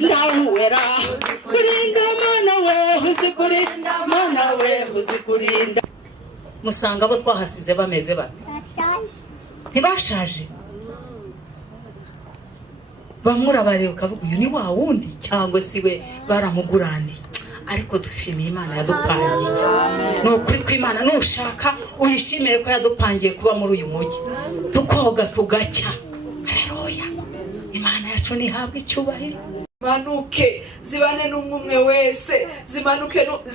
ndawera kurinda mana we uzikurinda mana we uzikurinda. Musanga abo twahasize bameze bate? Ntibashaje? Bamura bareba ukavuga uyu ni wa wundi cyangwa siwe baramuguraniye. Ariko dushimiye Imana yadupangiye. No kuri kw'Imana nushaka uyishimire ko yadupangiye kuba muri uyu mujyi. Tukoga tugacya. Haleluya. Imana yacu ni habwe icyubahiro. Manuke zibane n'umwe wese,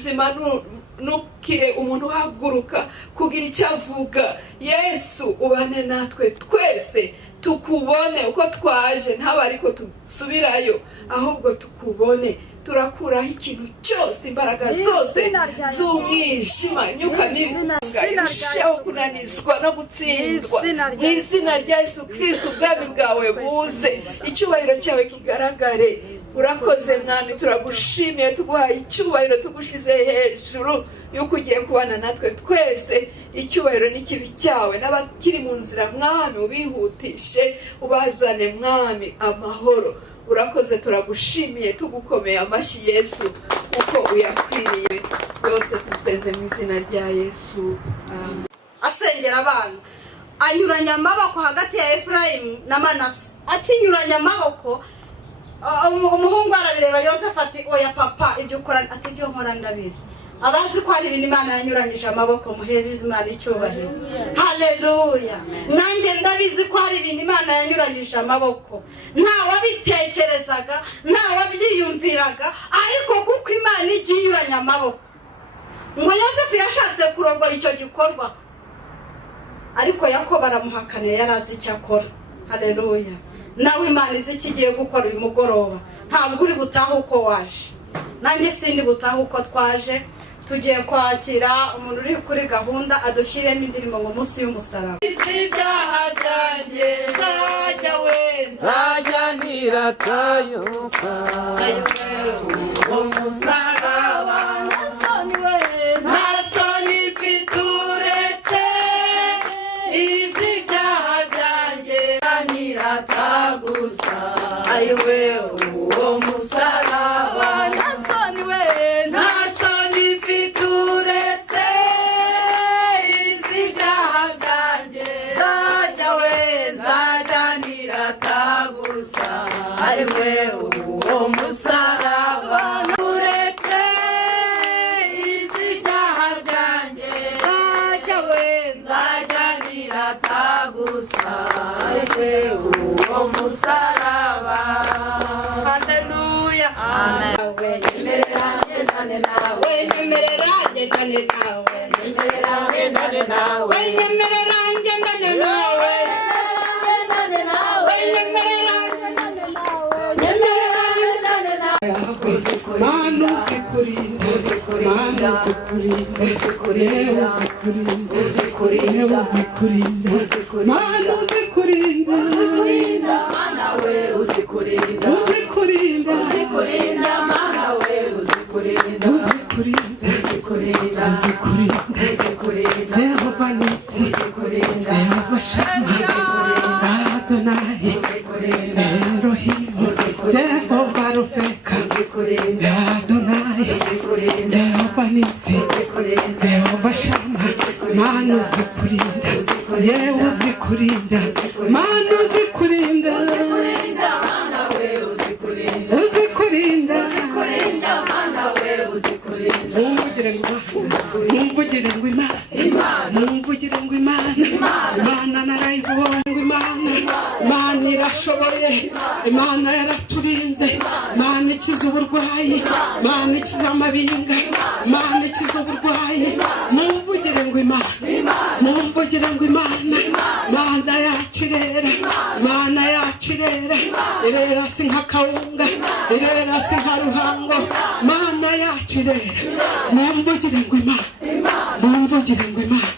zimanukire umuntu haguruka kugira icyo avuga. Yesu ubane natwe twese, tukubone uko twaje, ntaba ariko tusubirayo, ahubwo tukubone. Turakuraho ikintu cyose, imbaraga zose z'umwijima, imyuka mibi irusheho kunanizwa no gutsindwa mu izina rya Yesu Kristo. Ubwami bwawe buze, icyubahiro cyawe kigaragare. Urakoze Mwami, turagushimiye, tuguhaye icyubahiro, tugushize hejuru yuko ugiye kubana natwe twese. Icyubahiro n'ikibi cyawe, n'abakiri mu nzira Mwami ubihutishe, ubazane Mwami amahoro. Urakoze, turagushimiye, tugukomeye amashyi Yesu uko uyakwiriye. Byose tusenze mu izina rya Yesu. Asengera abana, anyuranya amaboko hagati ya Efurayimu na Manase. Akinyuranya amaboko, umuhungu arabireba Yosefu ati oya papa, ibyo ukora ati ibyo nkora ndabizi. Abazi ko hari ibintu Imana yanyuranyije amaboko, muhereze Imana icyubahiro. Haleluya. Nanjye ndabizi ko hari ibintu Imana yanyuranyije amaboko, nta wabitekerezaga, nta wabyiyumviraga, ariko kuko Imana igiye inyuranya amaboko. Ngo Yosefu yashatse kurongora icyo gikorwa, ariko Yakobo aramuhakanira, yarazi icyo akora. Haleluya. Nawe Imana izi ikigiye gukora uyu mugoroba. Ntabwo uri gutaha uko waje, nanjye sindi gutaha uko twaje. Tugiye kwakira umuntu uri kuri gahunda aducire n'indirimbo ngo munsi y'umusaraba. Ibyaha byanjye nzajya niratayuka, uwo musaraba ntasoni mfite uretse izi byaha byanjye niratagusa. Ayowe uwo musaraba ntasoni mfite uretse izi byaha byanjye nzajya niratagusa. Ayowe uwo musaraba uretse izi byaha byanjye nzajya niratagusa. Ayowe uwo musaraba. Haleluya. Amen. Nyemerera ngendane nawe, nyemerera ngendane nawe, nyemerera ngendane nawe, nyemerera ngendane nawe, nyemerera ngendane nawe, nyemerera ngendane nawe. Manu zikurinda, Manu zikurinda, zikurinda, zikurinda, zikurinda, Manu zikurinda, zikurinda, Mana we uzikurinda, uzikurinda, uzikurinda, Mana we uzikurinda, uzikurinda, uzikurinda, uzikurinda, uzikurinda, Jehova Nisi, uzikurinda, Jehova Shama, uzikurinda, Adonai, uzikurinda, Elohim, Jehova Rofeka, uzikurinda, Adonai, uzikurinda, Jehova Nisi, uzikurinda, Jehova Shama, Manu uzikurinda, yewe uzikurinda, Manu uzikurinda, uzikurinda, Mana we uzikurinda, uzikurinda, uzikurinda, Mana we uzikurinda. Mumvugire ngo Imana, mumvugire ngo Imana, Imana narayibonye ngo Imana irashoboye, Imana yaraturinze, Imana ikiza uburwayi, Imana ikiza amabinga, Imana ikiza uburwayi. Mumvugire ngo Imana, mumvugire ngo Imana, Imana yacu irera, Imana yacu irera, irera si nka kawunga, irera si nka ruhango, Imana yacu irera. Mumvugire ngo Imana, mumvugire ngo Imana,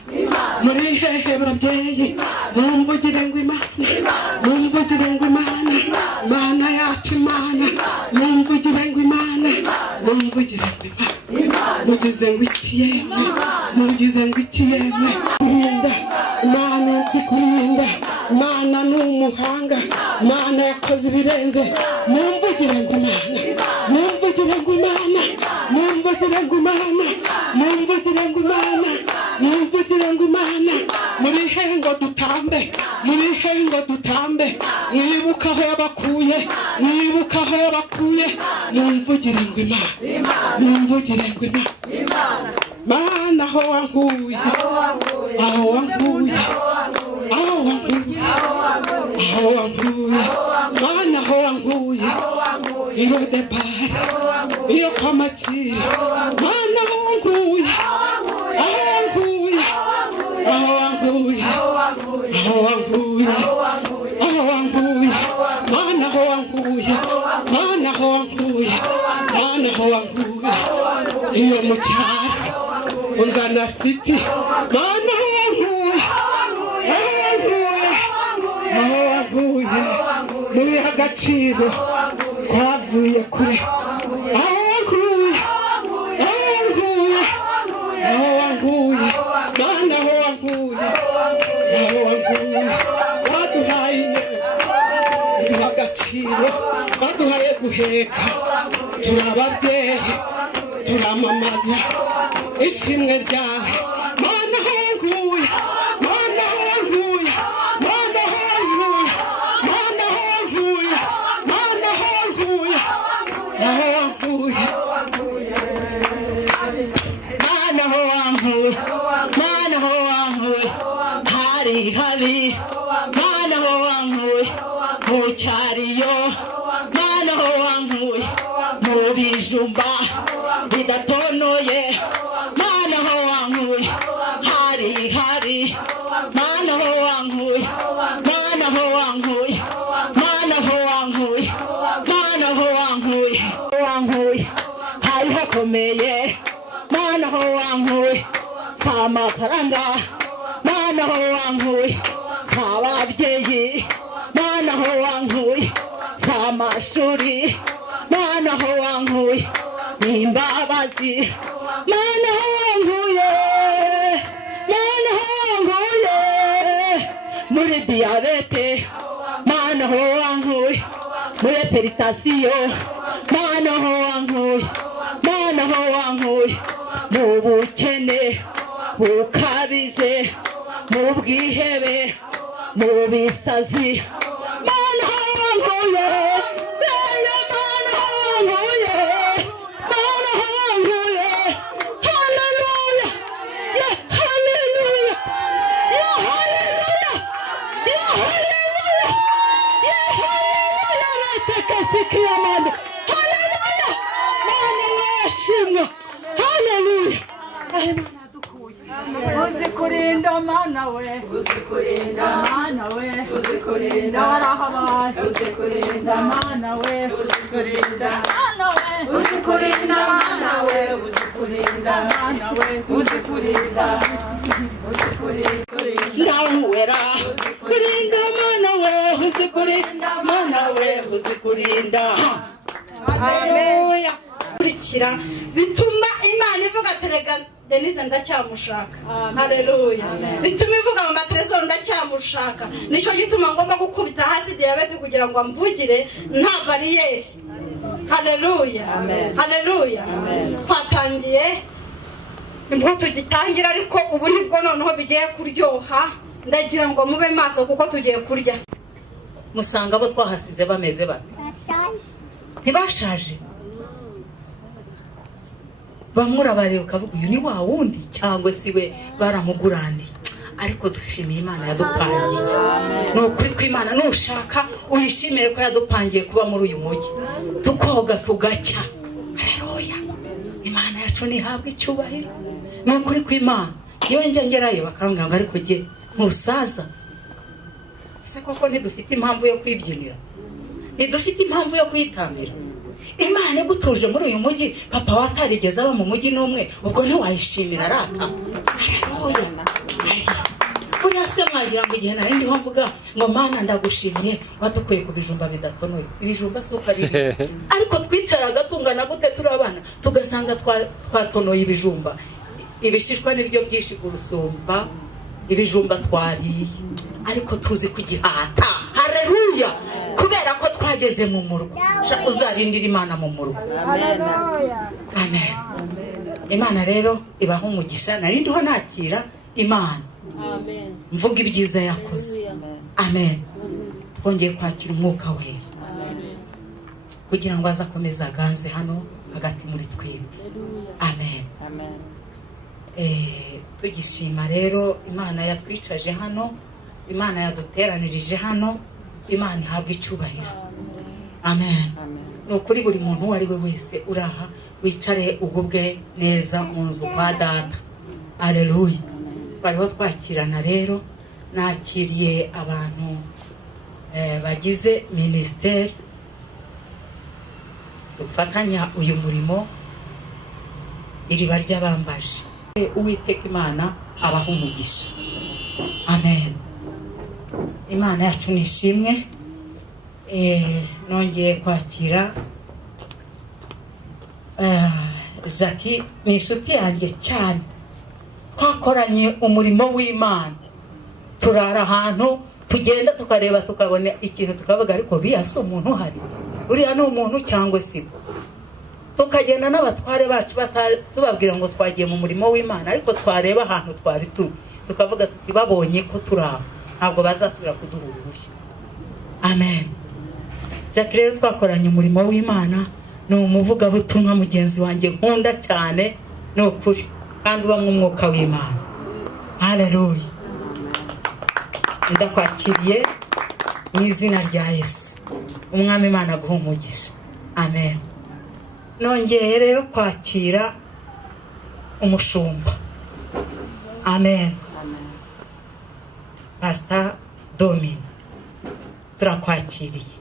muri hehe babyeyi, mumvugire ngo Imana, mumvugire ngo Imana, Imana yacu Imana, mumvugire ngo Imana, mumvugire ngo Imana. Mugize ngo iki yemwe, mugize ngo iki yemwe, Imana nzikurinda, Imana ni umuhanga, Imana yakoze ibirenze mumvugire ngo Imana mumvugire ngo Imana mumvugire ngo Imana mumvugire ngo Imana mumvugire ngo Imana muri hengo dutambe muri hengo dutambe mwibuka aho yabakuye mwibuka aho yabakuye mumvugire ngo Imana mumvugire ngo Imana Mana aho wankuye aho wankuye aho wankuye aho wankuye Mana aho wankuye iyo depara iyo kamatira Mana aho wankuye aho wankuye aho wankuye aho wankuye aho wankuye Mana aho wankuye Mana aho wankuye Mana aho wankuye iyo mu cyaro unzana city Mana aho wankuye aho wankuye muri agaciro twavuye kure aho wankuye aho wankuye aho wankuye Mana aho wankuye aho wankuye waduhaye agaciro waduhaye guheka turababyeyi turamamaza ishimwe ryawe Mana aho wankuye Mana aho wankuye Mana aho wankuye Mana aho wankuye Mana aho wankuye aho wankuye Mana aho wankuye Mana aho wankuye hari habi Mana aho wankuye mu cyariyo Mana aho wankuye mu bijumba bidatonoye Mana aho wankuye hari Mana aho wankuye Mana aho wankuye Mana aho wankuye Mana aho wankuye hari hakomeye Mana aho wankuye amafaranga Mana aho wankuye ababyeyi Mana aho wankuye amashuri Mana aho wankuye imbabazi Mana aho wankuye Mana aho wankuye muri diyabete Mana aho wankuye muri peritasiyo Mana aho wankuye Mana aho wankuye mu bukene bukabije mu bwihebe mu bisazi Mana aho wankuye Uzikurinda Mana we uzikurinda Mana we uzikurinda warahabaye uzikurinda Mana we uzikurinda Mana we uzikurinda Mana we uzikurinda Mana we uzikurinda ndawera kurinda Mana we uzikurinda Mana we uzikurinda haleluya kurikira bituma Imana ivuga terega Denise ndacyamushaka haleluya bituma ivuga mu matrezo ndacyamushaka nico gituma ngomba gukubita hasi diabete kugira ngo amvugire nta bariyeri haleluya haleluya twatangiye nibwo tugitangira ariko ubu nibwo noneho bigiye kuryoha ndagira ngo mube maso kuko tugiye kurya musanga abo twahasize bameze bate ntibashaje bamura bareba ukavuga uyu ni wa wundi cyangwa siwe baramuguraniye ariko dushimiye Imana yadupangiye ni ukuri kw'Imana nushaka uyishimire ko yadupangiye kuba muri uyu mujyi tukoga tugacya haleluya Imana yacu nihabwe icyubahiro ni ukuri kw'Imana iyo ngerayo bakambwira ngo ariko jye ntusaza ese koko ntidufite impamvu yo kwibyinira ntidufite impamvu yo kwitambira Imana igutuje muri uyu mujyi papa watarigeze aba mu mujyi n'umwe ubwo ntiwayishimira rata haleluya buriya se mwagira ngo igihe nari ndiho mvuga ngo Mana ndagushimye wadukuye ku bijumba bidatonoye ibijumba si uko ari ariko twicaraga tungana gute turi abana tugasanga twatonoye ibijumba ibishishwa nibyo byinshi kurusumba ibijumba twariye ariko tuzi kugihata haleluya kubera ko twageze mu murwa. Uzarindira Imana mu murwa. Amen. Imana rero ibaho umugisha. Nari ndiho nakira Imana, mvuga ibyiza yakoze. Amen. Twongeye kwakira umwuka we kugira ngo azakomeze aganze hano hagati muri twebwe. Amen. Tugishima rero Imana yatwicaje hano, Imana yaduteranirije hano, Imana ihabwa icyubahiro. Amen. Ni ukuri buri muntu uwo ari we wese uraha wicare ugubwe neza mu nzu kwa data. Aleluya. Bariho twakirana rero, nakiriye abantu bagize ministeri dufatanya uyu murimo, iriba ry'abambaje. Uwiteka Imana abaha umugisha. Amen. Imana yacu nishimwe. Nongeye kwakira Jackie, ni inshuti yanjye cyane, twakoranye umurimo w'Imana, turara ahantu tugenda tukareba tukabona ikintu tukavuga ariko uriya si umuntu uhari, uriya ni umuntu cyangwa si. Tukagenda n'abatware bacu tubabwira ngo twagiye mu murimo w'Imana, ariko twareba ahantu twari turi tukavuga tuti babonye ko turi aho ntabwo bazasubira kuduha uruhushya. Amen. Jackie rero twakoranye umurimo w'Imana, ni umuvugabutumwa mugenzi wanjye nkunda cyane, ni ukuri, kandi ubamwe umwuka w'Imana. Haleluya. Ndakwakiriye mu izina rya Yesu, umwami Imana aguha umugisha. Amen. Nongeye rero kwakira umushumba. Amen. Pastor Dominic, turakwakiriye,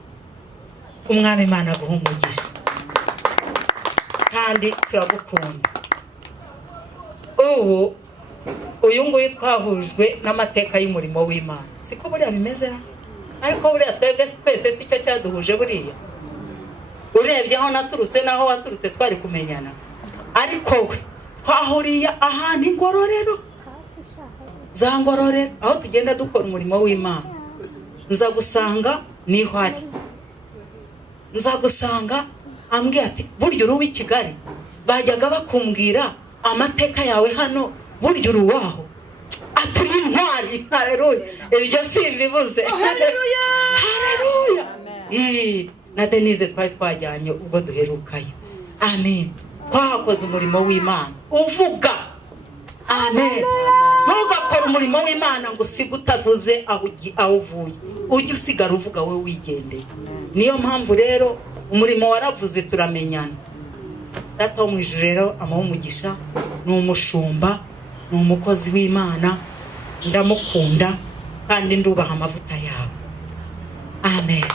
umwami Imana aguha umugisha kandi turagukunda. Uyu nguyu twahujwe n'amateka y'umurimo w'Imana, siko buriya bimeze, ariko buriya twebwe twese si cyo cyaduhuje. Buriya urebye aho naturutse n'aho waturutse twari kumenyana, ariko we twahuriye ahantu Ingororero, za Ngororero, aho tugenda dukora umurimo w'Imana. Nza gusanga niho ari, nza gusanga ambwira ati burya uri uw'i Kigali, bajyaga bakumbwira amateka yawe hano, burya uri uwaho, aturi intwari. Haleluya. Ibyo simbibuze. Haleluya. Haleluya. Na Denise twari twajyanye ubwo duherukayo. Amen. Twakoze umurimo w'Imana uvuga. Amen. Ntugakora umurimo w'Imana ngo usige utavuze aho uvuye, ujye usigara uvuga we wigendeye. Niyo mpamvu rero umurimo waravuze turamenyana. Data wo mu ijuru rero amuha umugisha, ni umushumba, ni umukozi w'Imana, ndamukunda kandi ndubaha amavuta yawe. Amen.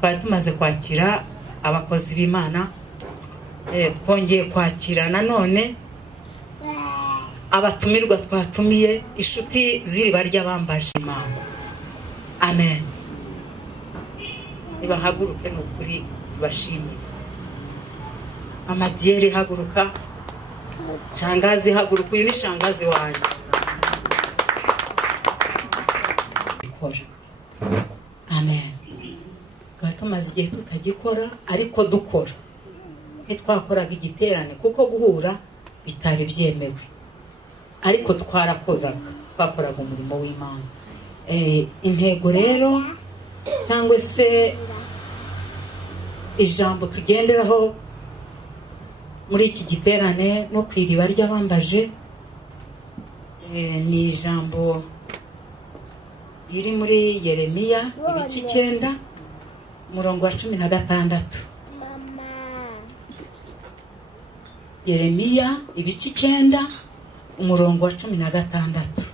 Twari tumaze kwakira abakozi b'Imana, twongeye kwakira nanone abatumirwa twatumiye, inshuti z'iriba ry'abambaje Imana. Amen. Nibahaguruke ni ukuri tubashimiye. Amadiyeri haguruka, shangazi haguruka, uyu ni shangazi wanjye. Amen. Twari tumaze igihe tutagikora, ariko dukora. Ntitwakoraga igiterane kuko guhura bitari byemewe, ariko twakoraga umurimo w'Imana. Intego rero cyangwa se ijambo tugenderaho muri iki giterane no ku iriba ry'abambaje, ni ijambo riri muri Yeremiya ibice 9 umurongo wa 16. Yeremiya ibice 9 umurongo wa 16.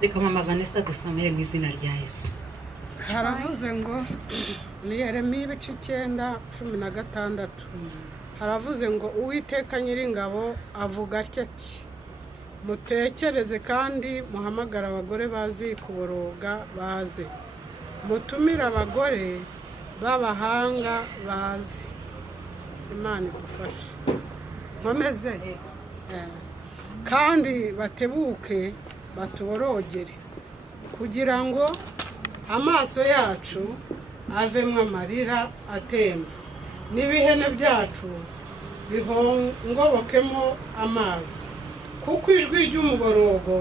Reka mama Vanessa dusomere mu izina rya Yesu. Haravuze ngo ni Yeremiya ibice 9:16. Haravuze ngo Uwiteka Nyiringabo avuga ati, mutekereze kandi muhamagara abagore bazi kuboroga baze, mutumire abagore b'abahanga bazi, imana igufashe nkomeze kandi batebuke batuborogere kugira ngo amaso yacu avemo amarira atemba n'ibihene byacu bihongobokemo amazi kuko ijwi ry'umuborogo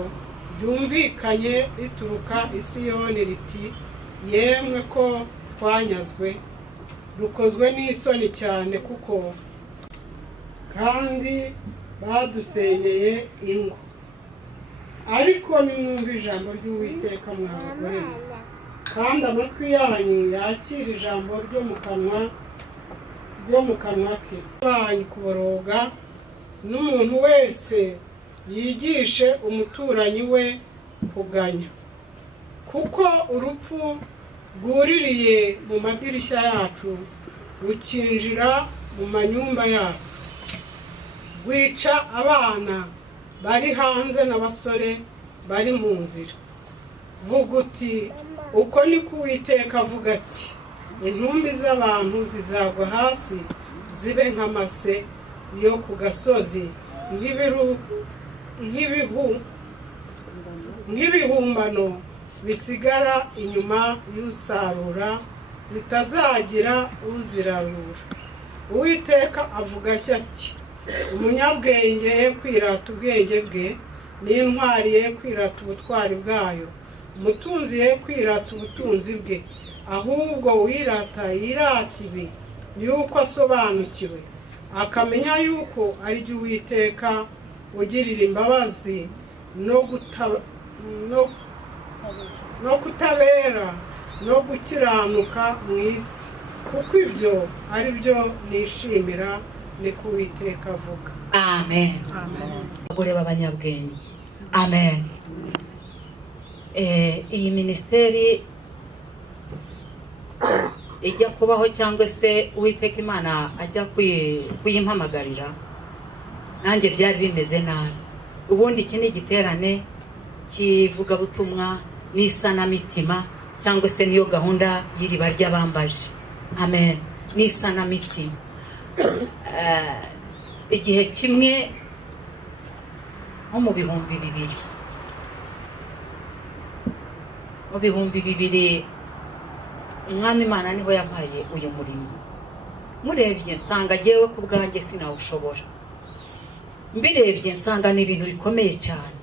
ryumvikanye rituruka i Siyoni riti yemwe ko twanyazwe dukozwe n'isoni cyane kuko kandi badusenyeye ingo ariko nimwumva ijambo ry'Uwiteka mwa bagore kandi amatwi yanyu yakira ijambo ryo mu kanwa ke banyu kuboroga n'umuntu wese yigishe umuturanyi we kuganya kuko urupfu rwuririye mu madirishya yacu rukinjira mu manyumba yacu rwica abana bari hanze n'abasore bari mu nzira vuga uti uko niko Uwiteka avuga ati intumbi z'abantu zizagwa hasi zibe nk'amase yo ku gasozi nk'ibihumbano bisigara inyuma y'usarura zitazagira uzirarura Uwiteka avuga ati umunyabwenge ye kwirata ubwenge bwe n'intwari ye kwirata ubutwari bwayo umutunzi ye kwirata ubutunzi bwe ahubwo wirata yirata ibi yuko asobanukiwe akamenya yuko ari jye Uwiteka ugirira imbabazi no kutabera no gukiranuka mu isi kuko ibyo ari byo nishimira niko Uwiteka avuga. Amen. Abagore b'abanyabwenge. Amen. Iyi minisiteri ijya kubaho cyangwa se Uwiteka Imana ajya kuyimpamagarira nanjye byari bimeze nabi. Ubundi iki ni igiterane kivugabutumwa n'isanamitima cyangwa se niyo gahunda y'iriba ry'abambaje. Amen. N'isanamitima. Igihe kimwe nko mu bihumbi bibiri umwami Imana niho yampaye uyu murimo. Murebye nsanga jyewe ku bwanjye sinawushobora, mbirebye nsanga ni ibintu bikomeye cyane,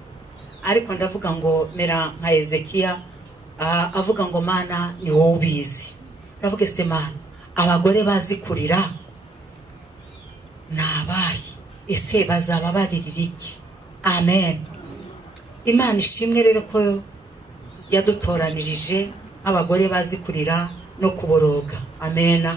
ariko ndavuga ngo mera nka Ezekiya avuga ngo Mana ni wowe ubizi. Ndavuga se Mana, abagore bazi kurira nabaye ese bazaba baririra iki? Amen. Imana ishimwe rero ko yadutoranirije abagore bazi kurira no kuboroga. Amena.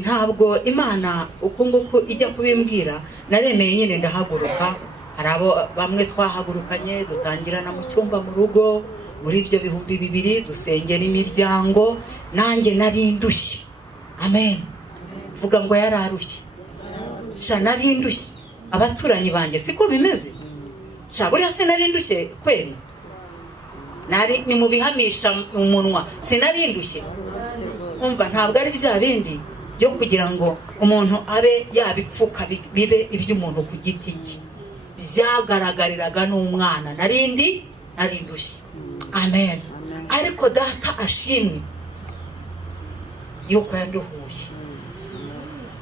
Ntabwo Imana uko nguko ijya kubimbwira naremeye nyine ndahaguruka. Hari abo bamwe twahagurukanye dutangirana mu cyumba mu rugo muri ibyo bihumbi 2 dusengera imiryango, nanjye nari ndushye. Amen. Vuga ngo yararushye. Nari ndushye. Abaturanyi banjye siko bimeze. Buriya se nari ndushye kweri? Ni mu bihamisha umunwa sinari ndushye. Umva ntabwo ari bya bindi byo kugira ngo umuntu abe yabipfuka bibe iby'umuntu ku giti cye. Byagaragariraga n'umwana nari ndushye. Amen. Ariko data ashimwe yuko yanduhuye.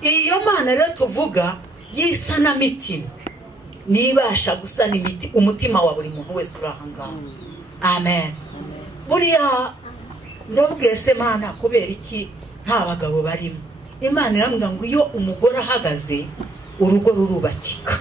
Iyo Mana rero tuvuga y'isanamitima nibasha gusana umutima wa buri muntu wese urahangaha. Amen. Buriya ndabwiye se Mana kubera iki nta bagabo barimo? Imana irambwira ngo iyo umugore ahagaze urugo rurubakika.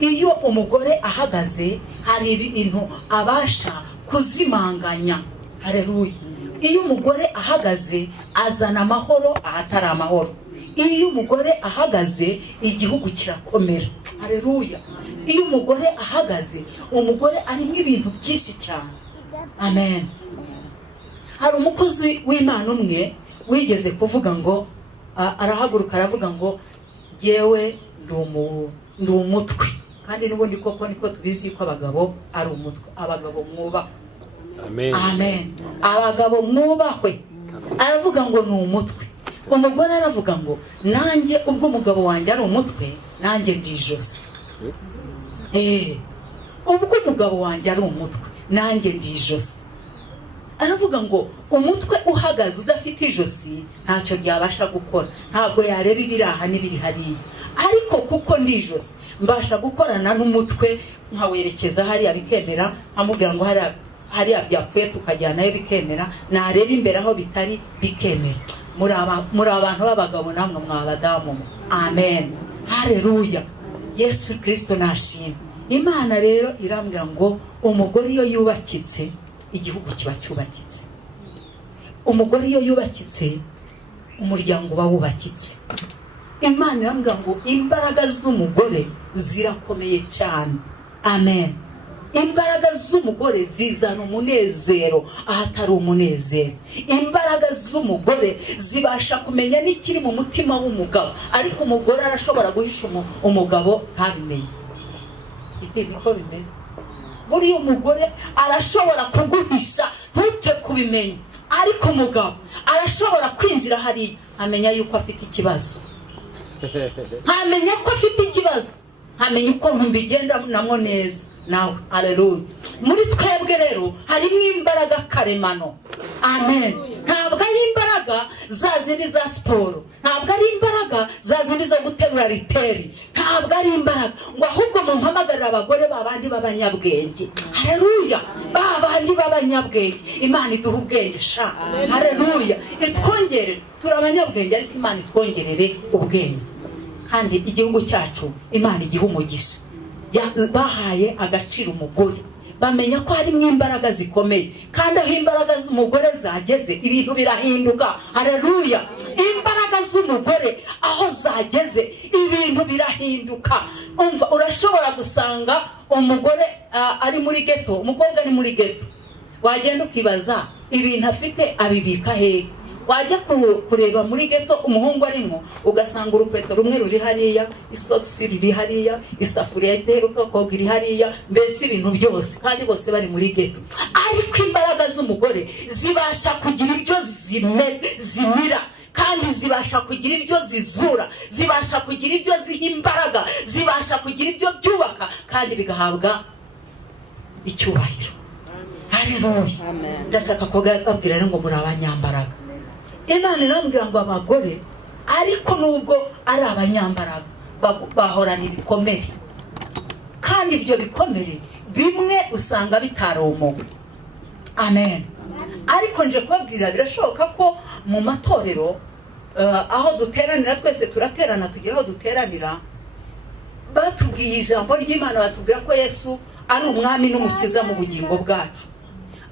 Iyo umugore ahagaze hari ibintu abasha kuzimanganya. Haleluya. Iyo umugore ahagaze azana amahoro ahatari amahoro. Iyo umugore ahagaze igihugu kirakomera. Haleluya. Iyo umugore ahagaze, umugore arimo ibintu byinshi cyane. Amen. Hari umukozi w'Imana umwe wigeze kuvuga ngo arahaguruka aravuga ngo jewe ndi umutwe. Kandi n'ubundi koko niko tubizi ko abagabo ari umutwe. Abagabo mwubaha. Amen. Amen. Abagabo mwubahwe. Aravuga ngo ni umutwe. umugore aravuga ngo nanjye ubwo umugabo wanjye ari umutwe nanjye ndi ijosi. Ubwo umugabo wanjye ari umutwe nanjye ndi ijosi. Aravuga ngo umutwe uhagaze udafite ijosi ntacyo ryabasha gukora, ntabwo yareba ibiraha n'ibiri hariya, ariko kuko ndi ijosi mbasha gukorana n'umutwe nkawerekeza hariya bikemera, nkamubwira ngo hariya byapfuye tukajyanayo bikemera, nareba imbere aho bitari bikemera. Muri abantu b'abagabo namwe mwabadamu. Amen, haleluya, Yesu Kristo nashimwe. Imana rero irambwira ngo umugore iyo yubakitse igihugu kiba cyubakitse, umugore iyo yubakitse umuryango uba wubakitse. Imana irambwira ngo imbaraga z'umugore zirakomeye cyane. Amen. Imbaraga z'umugore zizana umunezero ahatari umunezero. Imbaraga z'umugore zibasha kumenya n'ikiri mu mutima w'umugabo, ariko umugore arashobora guhisha umugabo ntabimenye. Niko bimeze. Buriya umugore arashobora kuguhisha ntupfe kubimenya, ariko umugabo arashobora kwinjira hariya amenya yuko afite ikibazo, ntamenya ko afite ikibazo, ntamenya uko mbigenda namo neza nawe. Haleluya. Muri twebwe rero harimo imbaraga karemano. Amen. Ntabwo ari imbaraga za zindi za siporo, ntabwo ari imbaraga za zindi zo guterura riteri, ntabwo ari imbaraga ngo ahubwo mumpamagarira abagore babandi b'abanyabwenge. Haleluya. Babandi b'abanyabwenge, Imana iduha ubwenge sha. Haleluya. Itwongerere, turi abanyabwenge ariko Imana itwongerere ubwenge. Kandi igihugu cyacu Imana igiha umugisha. Bahaye agaciro umugore, bamenya ko harimo imbaraga zikomeye, kandi aho imbaraga z'umugore zageze ibintu birahinduka. Haleluya. Imbaraga z'umugore aho zageze ibintu birahinduka. Umva, urashobora gusanga umugore ari muri ghetto, umukobwa ari muri ghetto, wagenda ukibaza ibintu afite abibika hehe. Wajya kureba muri ghetto umuhungu arimo ugasanga urukweto rumwe ruri hariya, isogisi riri hariya, isafuriya iteruka koga iri hariya, mbese ibintu byose, kandi bose bari muri ghetto. Ariko imbaraga z'umugore zibasha kugira ibyo zimira, kandi zibasha kugira ibyo zizura, zibasha kugira ibyo ziha imbaraga, zibasha kugira ibyo byubaka, kandi bigahabwa icyubahiro. Haleluya. Ndashaka kubabwira rero ngo muri abanyambaraga. Imana irambwira ngo abagore ariko nubwo ari abanyambaraga bahorana ibikomere, kandi ibyo bikomere bimwe usanga bitaromowe. Amen. Ariko nje kubabwira birashoboka ko mu matorero aho duteranira, twese turaterana tugira aho duteranira, batubwiye ijambo ry'Imana, batubwira ko Yesu ari umwami n'umukiza mu bugingo bwacu.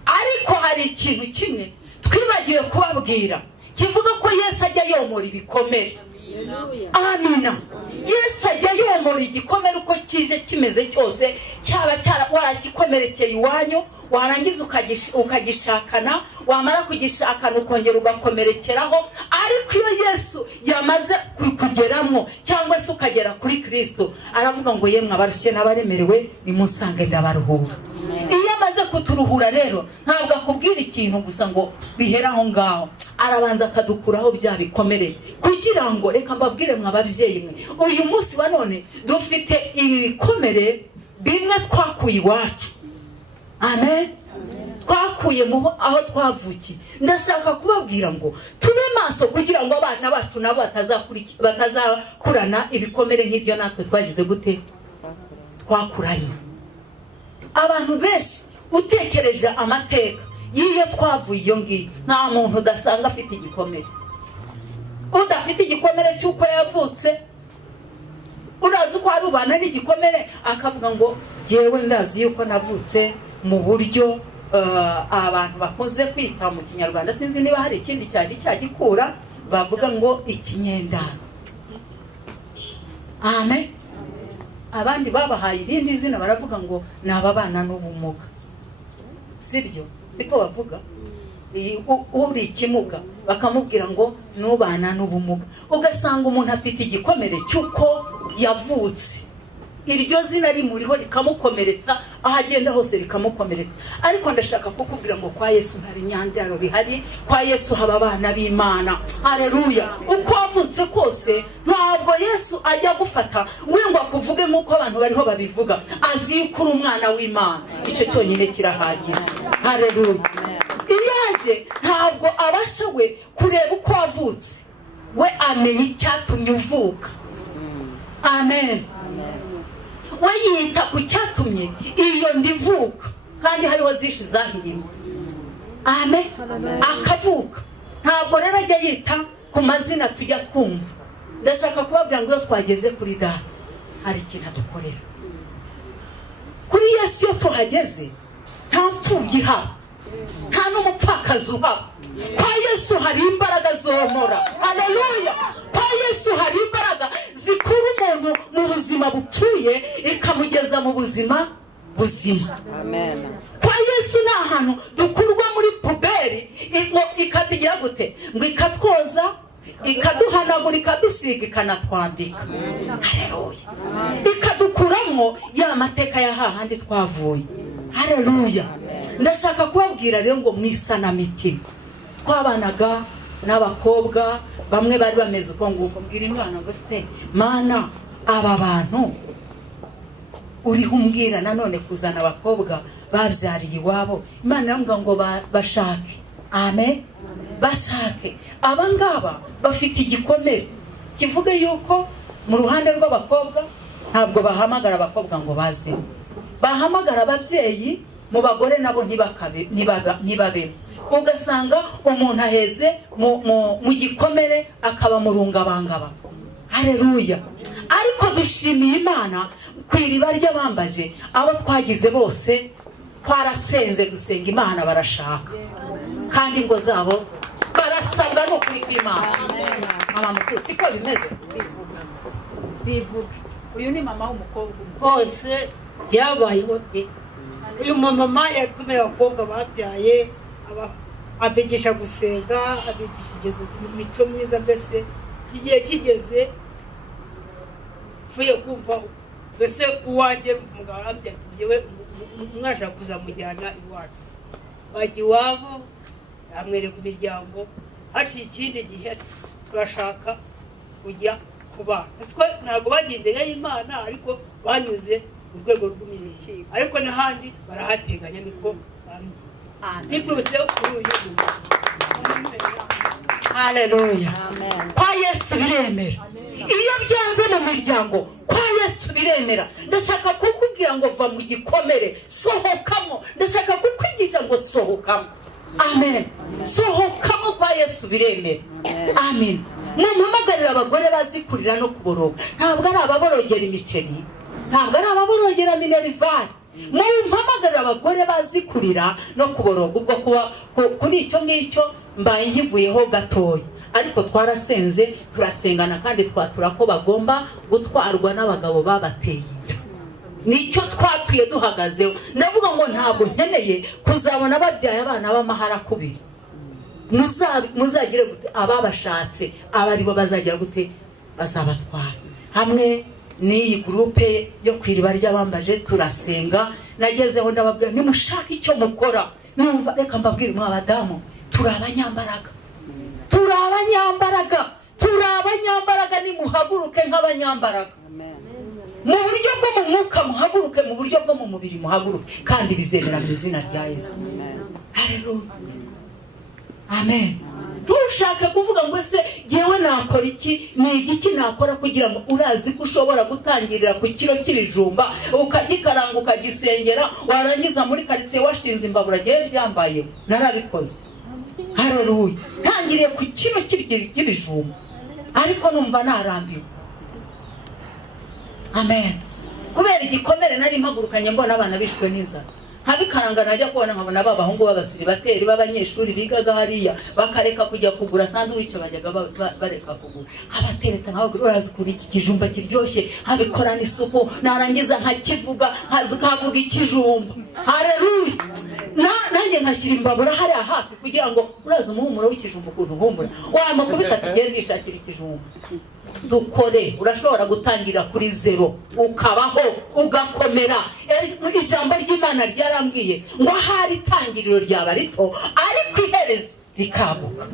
Ariko hari ikintu kimwe twibagiwe kubabwira kivuga ko Yesu ajya yomora ibikomere. Amina. Yesu ajya yomora igikomere uko kije kimeze cyose, cyaba waragikomerekeye iwanyu, warangiza ukagishakana, wamara kugishakana ukongera ugakomerekeraho. Ariko iyo Yesu yamaze kugeramo, cyangwa se ukagera kuri Kristo, aravuga ngo yemwe abarushye n'abaremerewe nimusange ndabaruhura. Iyo amaze kuturuhura rero ntabwo akubwira ikintu gusa ngo bihera aho ngaho, arabanza akadukuraho bya bikomere, kugira ngo reka mbabwire mwe ababyeyi mwe, uyu munsi wa none dufite ibi bikomere bimwe twakuye iwacu. Amen. Twakuye aho twavukiye. Ndashaka kubabwira ngo tube maso kugira ngo abana bacu nabo batazakurana ibikomere nk'ibyo natwe twagize gute twakuranye. Abantu benshi utekereza amateka yiyo twavuye iyo ngiyo, nta muntu udasanga afite igikomere. Udafite igikomere cy'uko yavutse, urazi ko hari ubana n'igikomere akavuga ngo jewe ndazi yuko navutse mu buryo abantu bakunze kwita mu Kinyarwanda, sinzi niba hari ikindi cyagikura, bavuga ngo ikinyendaro. Amen. Abandi babahaye irindi zina baravuga ngo ni ababana n'ubumuga, sibyo? Siko bavuga. Uri ikimuga bakamubwira ngo nubana n'ubumuga. Ugasanga umuntu afite igikomere cy'uko yavutse iryo zina rimuriho rikamukomeretsa, aho agenda hose rikamukomeretsa. Ariko ndashaka kukubwira ngo kwa Yesu ntari nyandaro bihari, kwa Yesu haba abana b'Imana. Haleluya. Uko wavutse kose ntabwo Yesu ajya gufata we ngo akuvuge nk'uko abantu bariho babivuga, azi yuko uri umwana w'Imana. Icyo cyonyine kirahagize. Haleluya. Iyo aje ntabwo abasha we kureba uko wavutse, we amenya icyatumye uvuka. Amen. We yita ku cyatumye iyo ndivuka, kandi hariho zishi zahirimo. Amen. Akavuka. Ntabwo rero ajya yita ku mazina tujya twumva. Ndashaka kubabwira ngo iyo twageze kuri Data hari ikintu adukorera. Kuri Yesu iyo tuhageze nta mpfubyi haba, nta n'umupfakazi uhaba. Kwa Yesu hari imbaraga zomora. Haleluya. Kwa Yesu hari imbaraga zikura umuntu mu buzima bupfuye ikamugeza mu buzima buzima. Amen. Kwa Yesu ni ahantu dukurwa muri puberi ikatugira gute, ngo ikatwoza, ikaduhanagura, ikadusiga, ikanatwambika. Haleluya. Ikadukuramo ya mateka ya hahandi twavuye. Haleluya. Ndashaka kubabwira rero ngo mwisanamitima. Twabanaga n'abakobwa bamwe bari bameze uko nguko, mbwira Imana ngo se Mana, aba bantu uriho umbwira nanone kuzana abakobwa babyariye iwabo. Imana iramubwira ngo bashake. Amen. Bashake. Abangaba bafite igikomere kivuga yuko mu ruhande rw'abakobwa ntabwo bahamagara abakobwa ngo baze, bahamagara ababyeyi. Mu bagore nabo ntibabemo. Ugasanga umuntu aheze mu gikomere akaba mu rungabangaba. Haleluya. Ariko dushimiye Imana ku iriba ry'abambaje, abo twagize bose twarasenze dusenga Imana barashaka, kandi ngo zabo barasabwa no kuri kw'Imana. Mama mukuru siko bimeze. Bivuga. Uyu ni mama w'umukobwa rwose byabayeho pe. Uyu mama yatumye abakobwa babyaye abigisha gusenga, abigisha imico myiza. Mbese igihe kigeze mvuye kumva mbese uwanjye umugabo arambye ati njyewe mwashaka kuzamujyana iwacu. Bajya iwabo amwereka imiryango. Haciye ikindi gihe turashaka kujya kubana. Ntabwo bagiye imbere y'Imana, ariko banyuze mu rwego rw'imirimo, ariko n'ahandi barahateganya. Niko bambwiye. Biturutse kuri uyu muntu. Haleluya. Kwa Yesu biremera. Iyo byanze mu miryango, kwa Yesu biremera. Ndashaka kukubwira ngo va mu gikomere, sohokamo. Ndashaka kukwigisha ngo sohokamo. Amen. Sohokamo, kwa Yesu biremera. Amen. Mumpamagarira abagore bazikurira no kuboroga. Ntabwo ari ababorogera imiceri, ntabwo ari ababorogera minerivare. Mumpamagarira abagore bazikurira no kuboroga. Ubwo kuba kuri icyo ngicyo mbaye nkivuyeho gatoya, ariko twarasenze turasengana kandi twatura ko bagomba gutwarwa n'abagabo babateye inda. Nicyo twatuye duhagazeho. Ndavuga ngo ntabwo nkeneye kuzabona babyaye abana b'amahara kubiri. Muzagire gute ababashatse, abaribo bazagira gute, bazabatwara. Hamwe n'iyi groupe yo kwiriba ry'abambaje turasenga. Nagezeho ndababwira nimushaka icyo mukora. Numva reka mbabwire mwa badamu, turi abanyambaraga. Turi abanyambaraga. Turi abanyambaraga, nimuhaguruke nk'abanyambaraga. Mu buryo bwo mu mwuka muhaguruke, mu buryo bwo mu mubiri muhaguruke, kandi bizemera mu izina rya Yesu. Haleluya. Amen. Ntushaka kuvuga ngo se jewe nakora iki, ni igiki nakora kugira ngo, urazi ko ushobora gutangirira ku kilo cy'ibijumba ukagikaranga ukagisengera, warangiza muri quartier washinze imbabura. Giye byambaye narabikoze. Haleluya. Ntangiriye ku kilo cy'ibijumba, ariko numva narambiwe. Amen. Kubera igikomere nari mpagurukanye mbona abana bishwe n'inzara. Habikaranga najya kubona nkabona babahungu b'abasiribateri b'abanyeshuri bigaga hariya bakareka kujya kugura sandwich, bajyaga bareka kugura. Abatereta nk'abagore, urazi kuri iki kijumba kiryoshye, habikorana isuku, narangiza nkakivuga, havuga ikijumba. Haleluya. nanjye nkashyira imbabura hariya hafi kugira ngo uraza umuhumuro w'ikijumba ukuntu uhumura wamukubita ati genda wishakira ikijumba. Dukore. Urashobora gutangira kuri zero ukabaho ugakomera. Ijambo ry'Imana ryarambwiye ngo ahari itangiriro ryaba rito ariko iherezo rikaguka.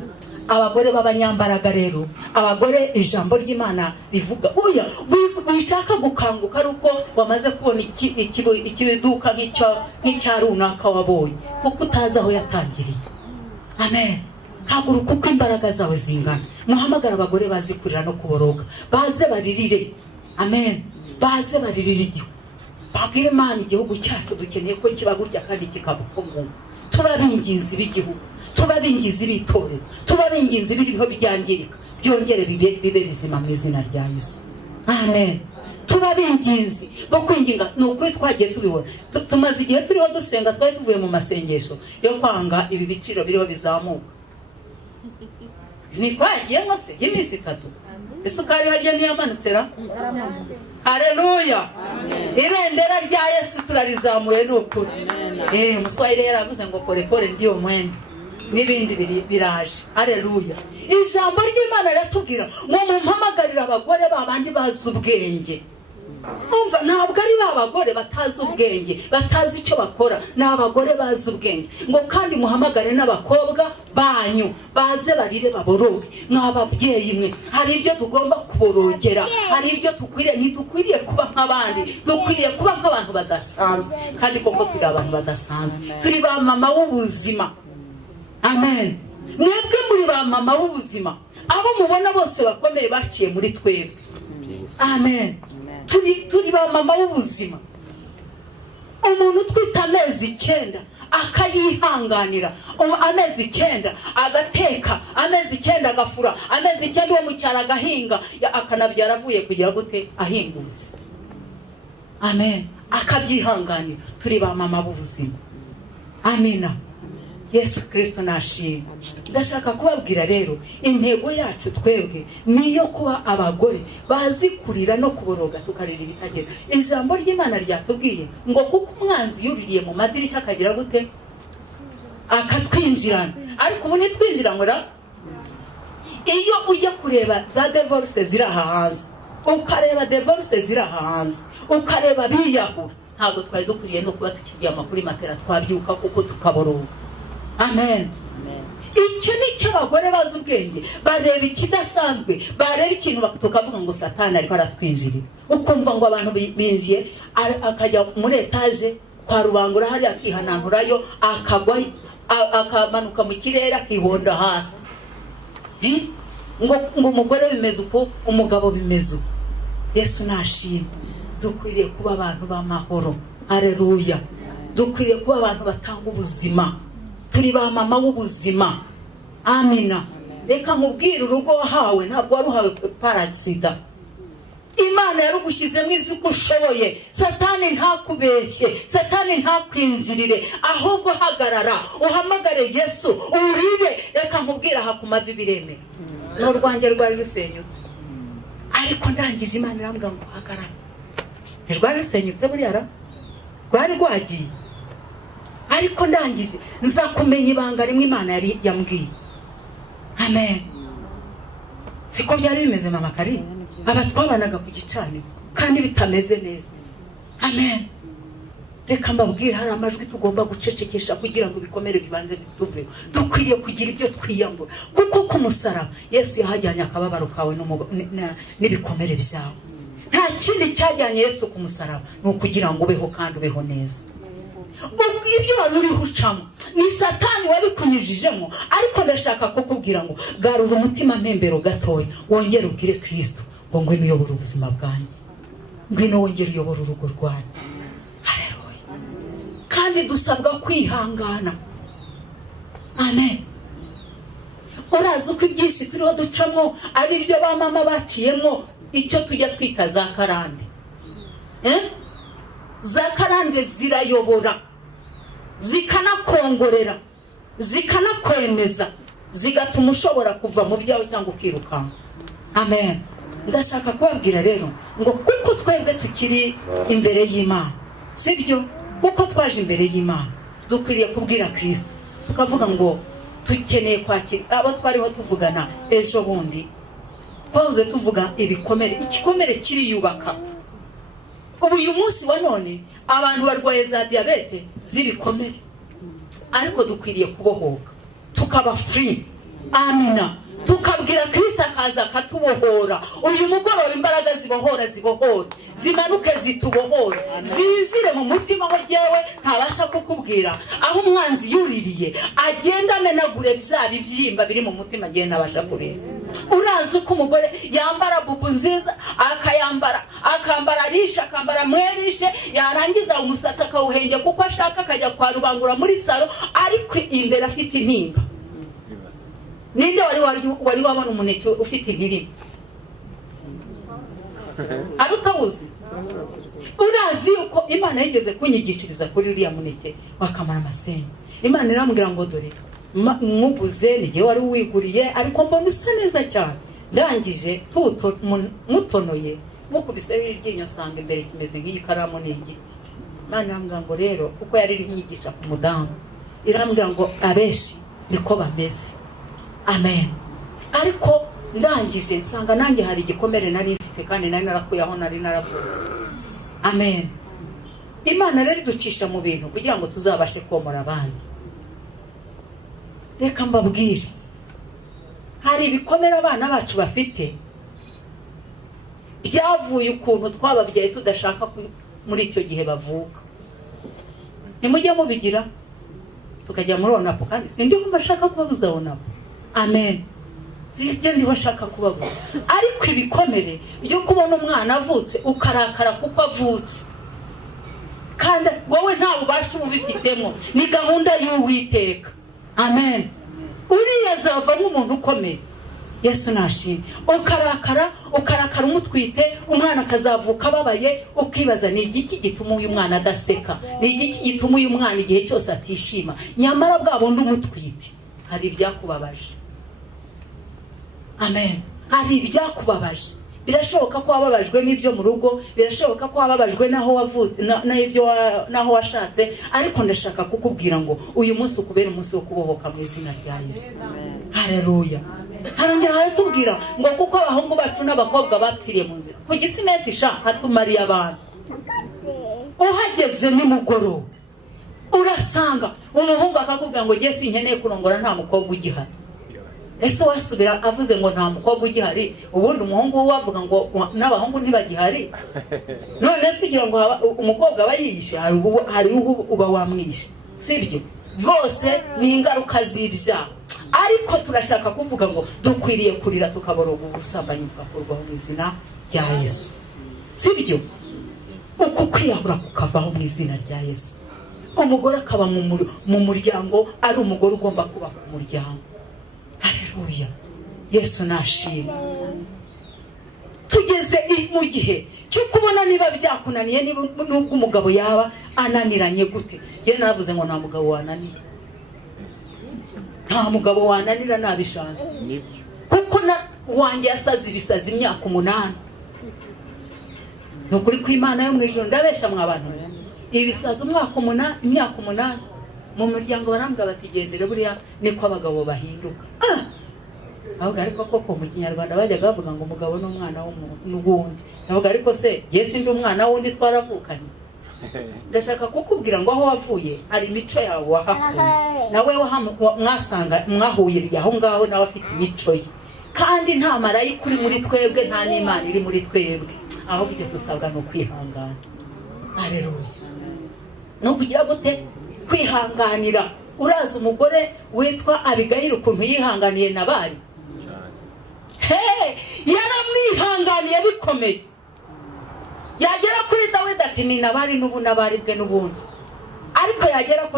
Abagore b'abanyambaraga rero, abagore ijambo ry'Imana rivuga oya wishaka gukanguka ari uko wamaze kubona ikiduka nk'icya runaka wabonye kuko utazi aho yatangiriye. Amen. Haguruka uko imbaraga zawe zingana. Muhamagara abagore bazi kurira no kuboroga, baze baririre. Amen. Baze baririre igihugu, babwire Imana igihugu cyacu dukeneye ko kiba gutya kandi kikabukungu. Turabinginzi b'igihugu, turabinginzi b'itorero, turabinginzi biriho byangirika byongere bibe bizima mu izina rya Yesu. Amen. Turabinginzi bo kwinginga. Nukuri twagiye tubibona, tumaze igihe turiho dusenga, twari tuvuye mu masengesho yo kwanga ibi biciro biriho bizamuka. Nitwagiye ngo se y'imisi 3 isukari harya ntiyamanutse ra. Haleluya. Ibendera rya Yesu turarizamuye n'ukuri. Umuswahili yaravuze ngo pole pole ndio mwendo n'ibindi biraje. Haleluya. Ijambo ry'Imana riratubwira ngo mumpamagarira abagore babandi bazi ubwenge. Umva, ntabwo ari babagore batazi ubwenge, batazi icyo bakora, n'abagore bazi ubwenge. Ngo kandi muhamagare n'abakobwa banyu baze barire baboroge. Mwababyeyi mwe, hari ibyo tugomba kuborogera, hari ibyo ntidukwiriye kuba nk'abandi, dukwiriye kuba nk'abantu badasanzwe. Kandi koko turi abantu badasanzwe, turi ba mama w'ubuzima. Amen. Mwebwe muri ba mama w'ubuzima, abo mubona bose bakomeye baciye muri twebwe. Amen. Turi ba mama w'ubuzima. Umuntu twita amezi 9 akayihanganira, amezi 9 agateka, amezi 9 agafura, amezi 9 wo mu cyaro agahinga, akanabyara avuye kugira gute ahingutse. Amen. Akabyihanganira. Turi ba mama b'ubuzima. Amina. Yesu Kristo nashimwe. Ndashaka kubabwira rero intego yacu twebwe niyo kuba abagore bazi kurira no kuboroga tukarira ibitagera. Ijambo ry'Imana ryatubwiye ngo kuko umwanzi yuririye mu madirishya akagira gute akatwinjirana, ariko ubu nitwinjira ngora. Iyo ujya kureba za divorce ziri aha hanze, ukareba divorce ziri aha hanze, ukareba biyahura, ntabwo twari dukuriye no kuba tukiryama kuri matera twabyuka kuko tukaboroga. Amen. Icyo ni cyo abagore bazi ubwenge, bareba ikidasanzwe, bareba ikintu tukavuga ngo Satani ariko aratwinjirira. Ukumva ngo abantu binjiye, akajya muri etaje kwa Rubangura hari akihananturayo, akagwa akamanuka mu kirere akihonda hasi. Ngo umugore bimeze uko, umugabo bimeze uko. Yesu nashimwe. Dukwiriye kuba abantu b'amahoro. Haleluya. Dukwiriye kuba abantu batanga ubuzima. Turi ba mama w'ubuzima. Amina. Reka nkubwire urugo wahawe ntabwo waruhawe parasida. Imana yarugushyizemo izi ko ushoboye. Satani ntakubeshye, Satani ntakwinjirire, ahubwo hagarara uhamagare Yesu urire. Reka nkubwire aha ku mavi bireme n'urwanjye rwari rusenyutse, ariko ndangije Imana irambwira ngo hagarara. Rwari rusenyutse buriya rwari rwagiye, ariko ndangije nza kumenya ibanga rimwe Imana yari yambwiye. Amen. Siko byari bimeze mama Kari, abatwabanaga ku gicaniro kandi bitameze neza. Amen. Reka mbabwire hari amajwi tugomba gucecekesha kugira ngo bikomere bibanze bituveho. Dukwiriye kugira ibyo twiyambura, kuko ku musaraba Yesu yahajyanye akababaro kawe n'ibikomere byawe. Nta kindi cyajyanye Yesu ku musaraba ni ukugira ngo ubeho kandi ubeho neza. Ibyo wari uriho ucamo ni Satani wabikunyujijemo, ariko ndashaka kukubwira ngo garura umutima mpembero gatoya, wongere ubwire Kristo ngo ngwino uyobora ubuzima bwanjye, ngwino wongere uyobora urugo rwanjye. Haleluya. Kandi dusabwa kwihangana. Amen. Urazi uko ibyinshi turiho ducamo ari byo ba mama baciyemo, icyo tujya twita za karande. Za karande zirayobora, zikanakongorera, zikanakwemeza, zigatuma ushobora kuva mu byawe cyangwa ukirukanka. Amen. Ndashaka kubabwira rero ngo kuko twebwe tukiri imbere y'Imana, sibyo? Kuko twaje imbere y'Imana, dukwiriye kubwira Kristo tukavuga ngo tukeneye kwakira. Abo twariho tuvugana ejo bundi twahoze tuvuga ibikomere, igikomere kiriyubaka. Ubu uyu munsi wa none abantu barwaye za diabete z'ibikomere, ariko dukwiriye kubohoka tukaba free. Amina. Tukabwira Kristo akaza akatubohora. Uyu mugoroba imbaraga zibohora zimanuke zitubohora, zizire mu mutima ho jewe ntabasha kukubwira. Aho umwanzi yuririye agenda amenagure bya bibyimba biri mu mutima agenda abasha kureba. Urazi uko umugore yambara bubu nziza akambara risha, akambara mwerishe, yarangiza umusatsi akawuhenge kuko ashaka akajya kwa rubangura muri salo, ariko imbere afite intimba. Ninde wari wabona umuneke ufite intimba? Abikawuzi. Urazi uko Imana yigeze kunyigishiriza kuri uriya muneke wakamara amasenga. Imana irambwira ngo dore muguze niye wari wiguriye, ariko mbona usa neza cyane. Ndangije mutonoye mukubise iryinyo sanga imbere kimeze nk'ikaramu n'igiti. Imana irambwira ngo rero uko yari inyigisha ku mudamu, irambwira ngo abeshi niko bameze. Amen. Ariko ndangije nsanga nanjye hari igikomere nari mfite kandi nari narakuyaho, nari naravutse. Amen. Imana rero ducisha mu bintu kugira ngo tuzabashe komora abandi. Reka mbabwire, hari ibikomere abana bacu bafite byavuye ukuntu twababyaye tudashaka muri icyo gihe bavuka. Nimujye mubigira tukajya muri onapo, kandi sindiho mbashaka kubabuza onapo. Amen. Zibyo ndiho nshaka kubabuza. Ariko ibikomere byo kubona umwana avutse ukarakara kuko avutse, kandi wowe nta bubasha ubifitemo, ni gahunda y'Uwiteka. Amen. Uriya azavamo umuntu ukomeye. Yesu nashimye. Ukarakara umutwite, umwana akazavuka ababaye, ukibaza ni igiki gituma uyu mwana adaseka, ni igiki gituma uyu mwana igihe cyose atishima. Nyamara bwa bundi umutwite hari ibyakubabaje. Amen. Hari ibyakubabaje. Birashoboka ko wababajwe n'ibyo mu rugo, birashoboka ko wababajwe naho wavutse naho washatse, ariko ndashaka kukubwira ngo uyu munsi ukubera umunsi wo kubohoka mu izina rya Yesu. Haleluya. Harongera haratubwira ngo kuko abahungu bacu n'abakobwa bapfiriye mu nzira ku gisimenti hatumariye abantu. Uhageze nimugoroba urasanga umuhungu akakubwira ngo ngiye sinkeneye kurongora, nta mukobwa ugihari. Ese wasubira avuze ngo nta mukobwa ugihari, ubundi umuhungu wavuga ngo n'abahungu ntibagihari? None sigira ngo umukobwa aba yiyishe, hari uba wamwishe, sibyo? Bose ni ingaruka z'ibyaha. Ariko turashaka kuvuga ngo dukwiriye kurira tukaboroga ubusambanyi bugakurwaho mu izina rya Yesu, sibyo? Uko kwiyahura kukavaho mu izina rya Yesu. Umugore akaba mu muryango ari umugore ugomba kuba ku muryango. Haleluya. Yesu nashimye. Tugeze mu gihe cyo kubona niba byakunaniye, nubwo umugabo yaba ananiranye gute. Njye navuze ngo nta mugabo wananira, nta mugabo wananira nabishaka, kuko wanjye yasaze ibisazi imyaka 8. Nukuri ko Imana yo mu ijuru ndabesha mwabantu. Ibisazi imyaka 8 mu muryango barambwa batigendere, buriya niko abagabo bahinduka. Ahubwo ariko koko mu Kinyarwanda bajyaga bavuga ngo umugabo n'umwana w'undi. Ahubwo ariko se je sindi umwana wundi twaravukanye. Ndashaka kukubwira ngo aho wavuye hari imico yawe wahakuye, nawe mwasanga mwahuyiriye aho ngaho nawe afite imico ye. Kandi nta marayika uri muri twebwe, nta n'Imana iri muri twebwe. Ahubwo icyo dusabwa no kwihangana. Haleluya. No kugira gute? Kwihanganira. Uraza umugore witwa Abigayili ukuntu yihanganiye Nabali. Yaramwihanganiye bikomeye. Yagera kuri Dawidi ati ni Nabali Nabali bwe n'ubundi. Ariko yagera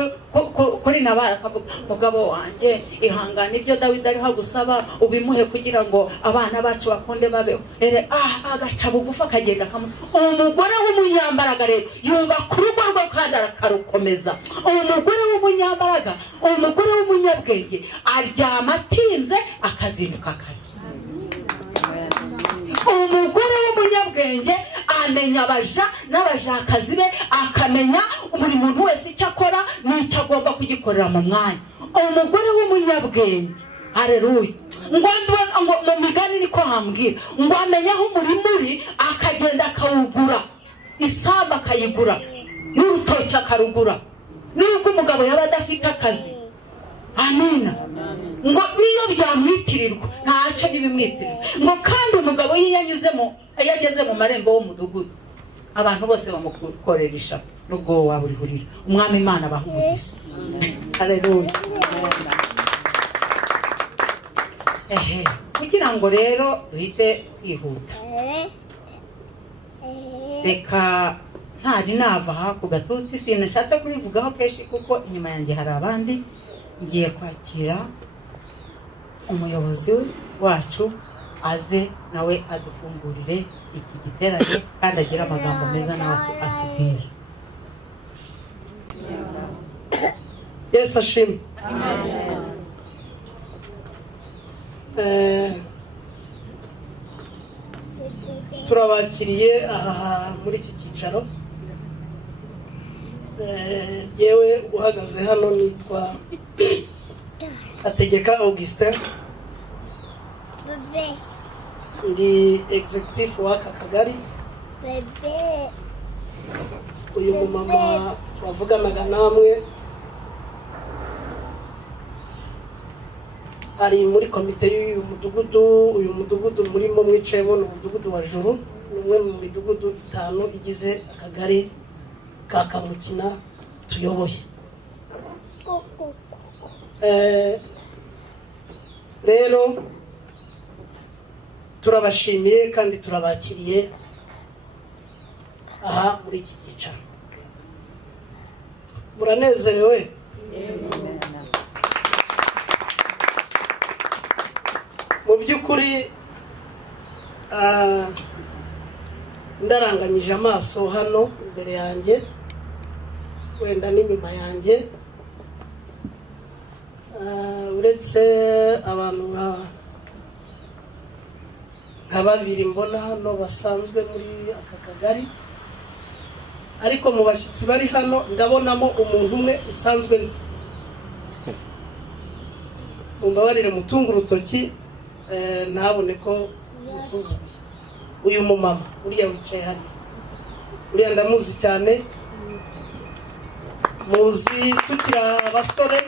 kuri Nabali akavuga mugabo wanjye ihangana ibyo Dawidi ariho gusaba ubimuhe kugira ngo abana bacu bakunde babeho. Agaca bugufa akagenda umugore w'umunyambaraga rero yumva ku rugo rwe kandi akarukomeza. Umugore w'umunyambaraga, umugore w'umunyabwenge aryama atinze akazinduka kare. Umugore w'umunyabwenge amenya abaja n'abajakazi be, akamenya buri muntu wese icyo akora n'icyo agomba kugikorera mu mwanya. Umugore w'umunyabwenge, haleluya, ngo mu migani niko hambwira ngo amenya aho umurima uri, akagenda akawugura, isambu akayigura, n'urutoki akarugura, nubwo umugabo yaba adafite akazi. Amina. Ngo niyo byamwitirirwa ntacyo ntibimwitirirwa. Ngo kandi umugabo iyo ageze mu marembo w'umudugudu, abantu bose bamukorera ishavu nubwo waba uri hurira. Umwami Imana abaha umugisha. Haleluya. Kugira ngo rero duhite twihuta, reka ntari nava aha ku gatuti, sinashatse kubivugaho kenshi kuko inyuma yanjye hari abandi. Ngiye kwakira umuyobozi wacu aze nawe adufungurire iki giterane kandi agira amagambo meza nawe atubwira. Yesu ashimwe. Turabakiriye aha muri iki cyicaro. Yewe uhagaze hano nitwa Ategeka Augustin, ndi executive w'aka kagari. Uyu mumama wavuganaga namwe ari muri komite y'uyu mudugudu. Uyu mudugudu murimo mwicayemo ni umudugudu wa Juru, ni umwe mu midugudu 5 igize akagari ka Kamukina tuyoboye. Rero turabashimiye kandi turabakiriye aha muri iki cyicaro. Muranezerewe? Mu by'ukuri ndaranganyije amaso hano imbere yanjye, wenda n'inyuma yanjye, uretse abantu nka babiri mbona hano basanzwe muri aka kagari, ariko mu bashyitsi bari hano ndabonamo umuntu umwe usanzwe nzi. Mumbabarire mutunga urutoki ntabone ko musuzuguye. Uyu mumama uriya wicaye hano, uriya ndamuzi cyane, muzi tukiri abasore,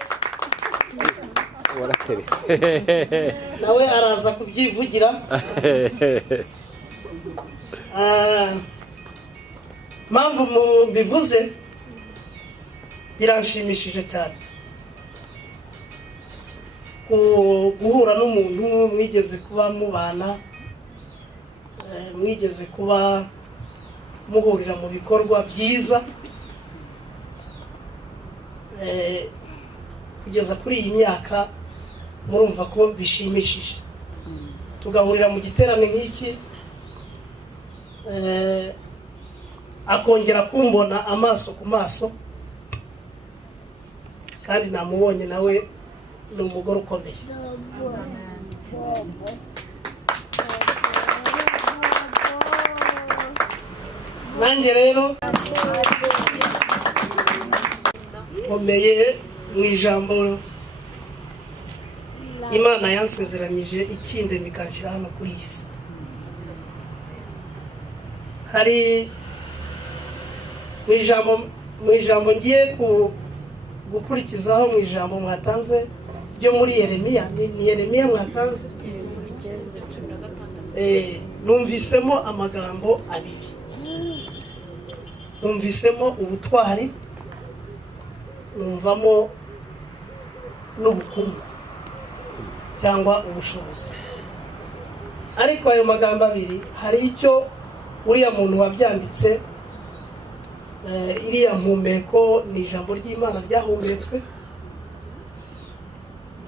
nawe araza kubyivugira. Mpamvu mbivuze biranshimishije cyane guhura n'umuntu mwigeze kuba mubana, mwigeze kuba muhurira mu bikorwa byiza, kugeza kuri iyi myaka murumva ko bishimishije. Tugahurira mu giterane nk'iki, akongera kumbona amaso ku maso, kandi namubonye nawe ni umugore ukomeye. Nanjye rero nkomeye mu ijambo Imana yansezeranyije ikindema ikanshyira hano kuri iyi si. Hari mu ijambo ngiye gukurikizaho mu ijambo mwatanze ryo muri Yeremiya. Ni Yeremiya mwatanze? Numvisemo amagambo abiri. Numvisemo ubutwari, numvamo n'ubukungu cyangwa ubushobozi. Ariko ayo magambo abiri hari icyo uriya muntu wabyanditse, iriya mpumeko ni ijambo ry'Imana ryahumetswe,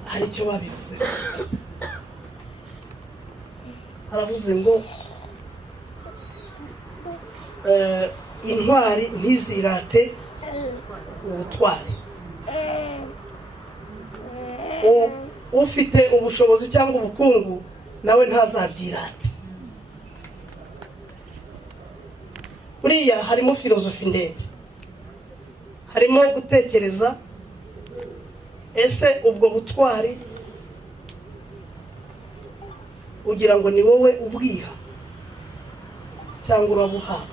hari icyo babivuze. Aravuze ngo intwari ntizirate ubutwari. Ufite ubushobozi cyangwa ubukungu nawe ntazabyirate. buriya harimo filozofi ndende, harimo gutekereza ese ubwo butwari ugira ngo ni wowe ubwiha cyangwa urabuhabwa?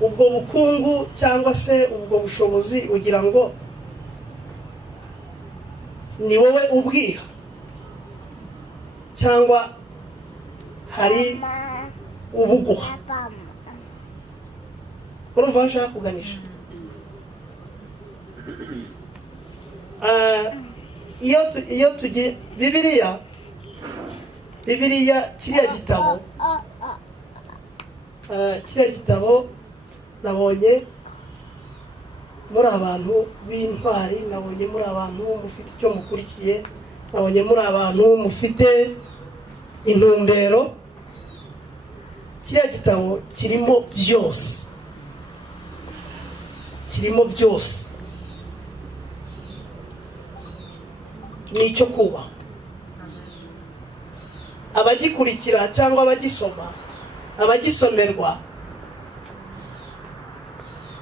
ubwo bukungu cyangwa se ubwo bushobozi ugira ngo ni wowe ubwiha cyangwa hari ubuguha? urumva nshaka kuganisha? iyo tugiye Bibiliya kiriya gitabo nabonye muri abantu b'intwari, nabonye muri abantu mufite icyo mukurikiye, nabonye muri abantu mufite intumbero. Kiriya gitabo kirimo byose, ni icyo kubaha. abagikurikira cyangwa abagisomerwa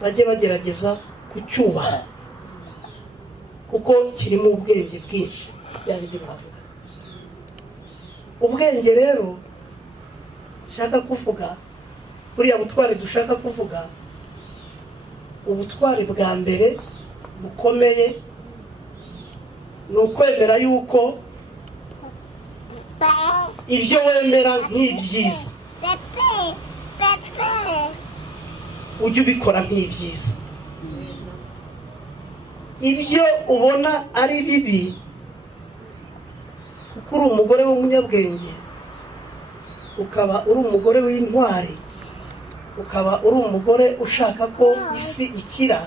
bajye bagerageza kucyubaha, kuko kirimo ubwenge bwinshi. byari byo bavuga. Ubwenge rero shaka kuvuga, buriya butwari dushaka kuvuga, ubutwari bwa mbere bukomeye ni ukwemera yuko ibyo wemera nk'ibyiza ujye ubikora nk'ibyiza. Ibyo ubona ari bibi, kuko uri umugore w'umunyabwenge, ukaba uri umugore w'intwari, ukaba uri umugore ushaka ko isi ikira,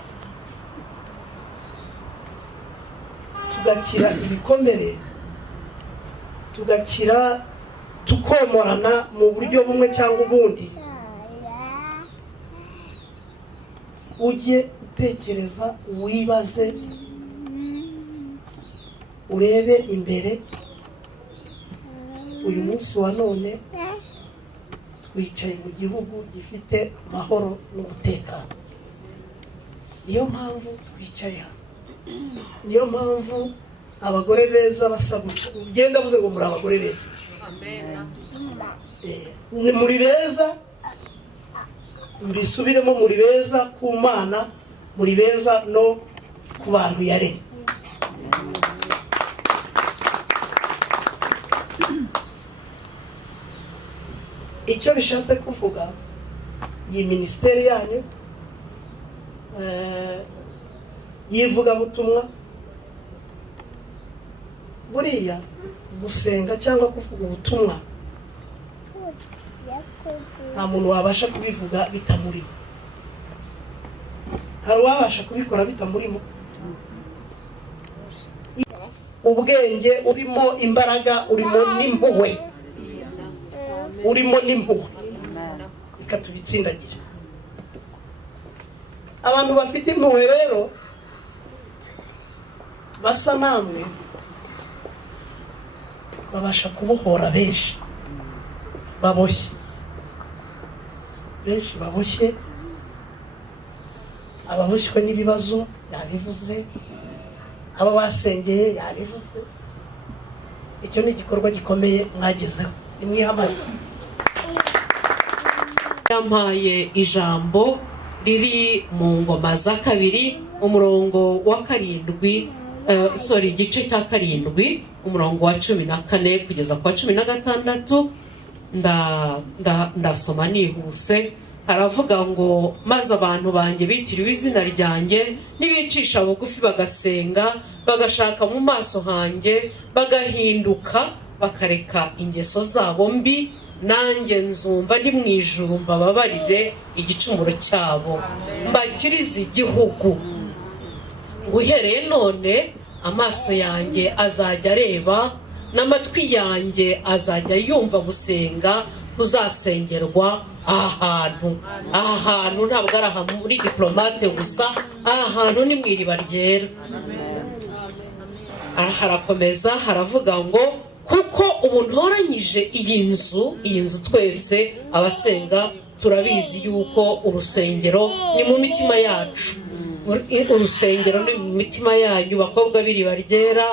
tugakira ibikomere, tugakira tukomorana mu buryo bumwe cyangwa ubundi, ujye utekereza, wibaze, urebe imbere. Uyu munsi wa none twicaye mu gihugu gifite amahoro n'umutekano. Niyo mpamvu twicaye hano, niyo mpamvu abagore beza basa gutya. Ugenda avuze ngo muri abagore beza, ni muri beza, mbisubiremo, muri beza ku Mana, muri beza no ku bantu yaremye. Icyo bishatse kuvuga, iyi minisiteri yanyu y'ivugabutumwa, buriya gusenga cyangwa kuvuga ubutumwa nta muntu wabasha kubivuga bitamurimo. Hari uwabasha kubikora bitamurimo? Ubwenge urimo, imbaraga urimo, n'impuhwe urimo, reka tubitsindagire. Abantu bafite impuhwe rero basa namwe babasha kubohora benshi baboshye, ababoshywe n'ibibazo yabivuze, aba basengeye yabivuze. Icyo ni igikorwa gikomeye mwagezeho, nimwihamane. Yampaye ijambo riri mu Ngoma za 2 umurongo wa 7, igice cya 7 umurongo wa 14 kugeza kwa 16. ndasoma nihuse. Haravuga ngo, maze abantu banjye bitiriwe izina ryanjye nibicisha bugufi bagasenga, bagashaka mu maso hanjye, bagahinduka, bakareka ingeso zabo mbi, nanjye nzumva ndi mu ijuru mbababarire igicumuro cyabo, mbakirize igihugu. Guhereye none amaso yanjye azajya areba, n'amatwi yanjye azajya yumva gusenga kuzasengerwa aha hantu ntabwo ari aha muri diplomate gusa, aha hantu ni mu iriba ryera. Harakomeza haravuga ngo, kuko ubu ntoranyije iyi nzu twese abasenga turabizi yuko urusengero ni mu mitima yacu, urusengero ni mu mitima yanyu bakobwa b'iriba ryera.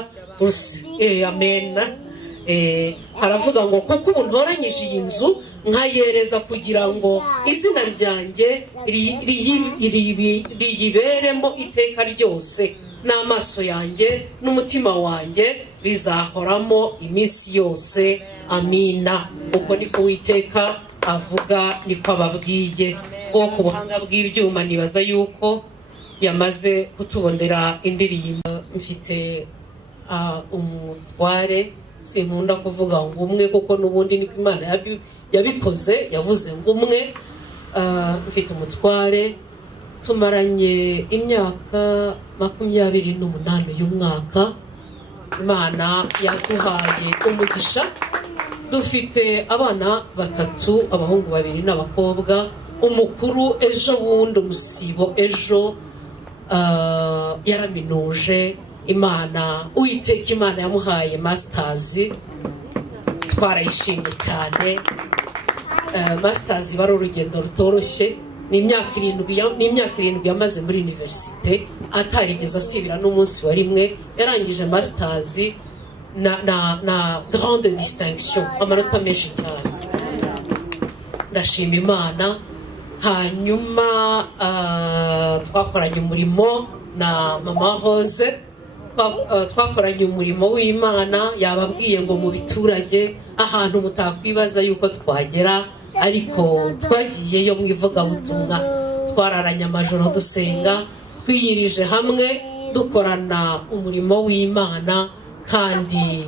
Amena. Haravuga ngo kuko ubu ntoranyije iyi nzu nkayereza kugira ngo izina ryanjye riyiberemo iteka ryose, n'amaso yanjye n'umutima wanjye bizahoramo iminsi yose. Amina. Uko niko Uwiteka avuga, niko ababwiye. Bwo ku buhanga bw'ibyuma nibaza yuko yamaze kutubonera indirimbo. Mfite umutware, sinkunda kuvuga ngo umwe kuko n'ubundi niko Imana yabikoze, yavuze ngo umwe. Mfite umutware tumaranye imyaka 28 y'umwaka. Imana yaduhaye umugisha, dufite abana 3, abahungu 2 n'abakobwa. Umukuru ejo bundi umusibo ejo yaraminuje. Imana Uwiteka Imana yamuhaye masters, twarayishimye cyane. Masters bari urugendo rutoroshye, ni imyaka 7 yamaze muri universite atarigeze asibira n'umunsi wa rimwe. Yarangije masters na grande distinction, amanota menshi cyane. Ndashima Imana. Hanyuma twakoranye umurimo na Mama Rose, twakoranye umurimo w'Imana. Yababwiye ngo mu biturage ahantu mutakwibaza yuko twagera, ariko twagiyeyo mu ivugabutumwa. Twararanye amajoro dusenga, twiyirije hamwe dukorana umurimo w'Imana, kandi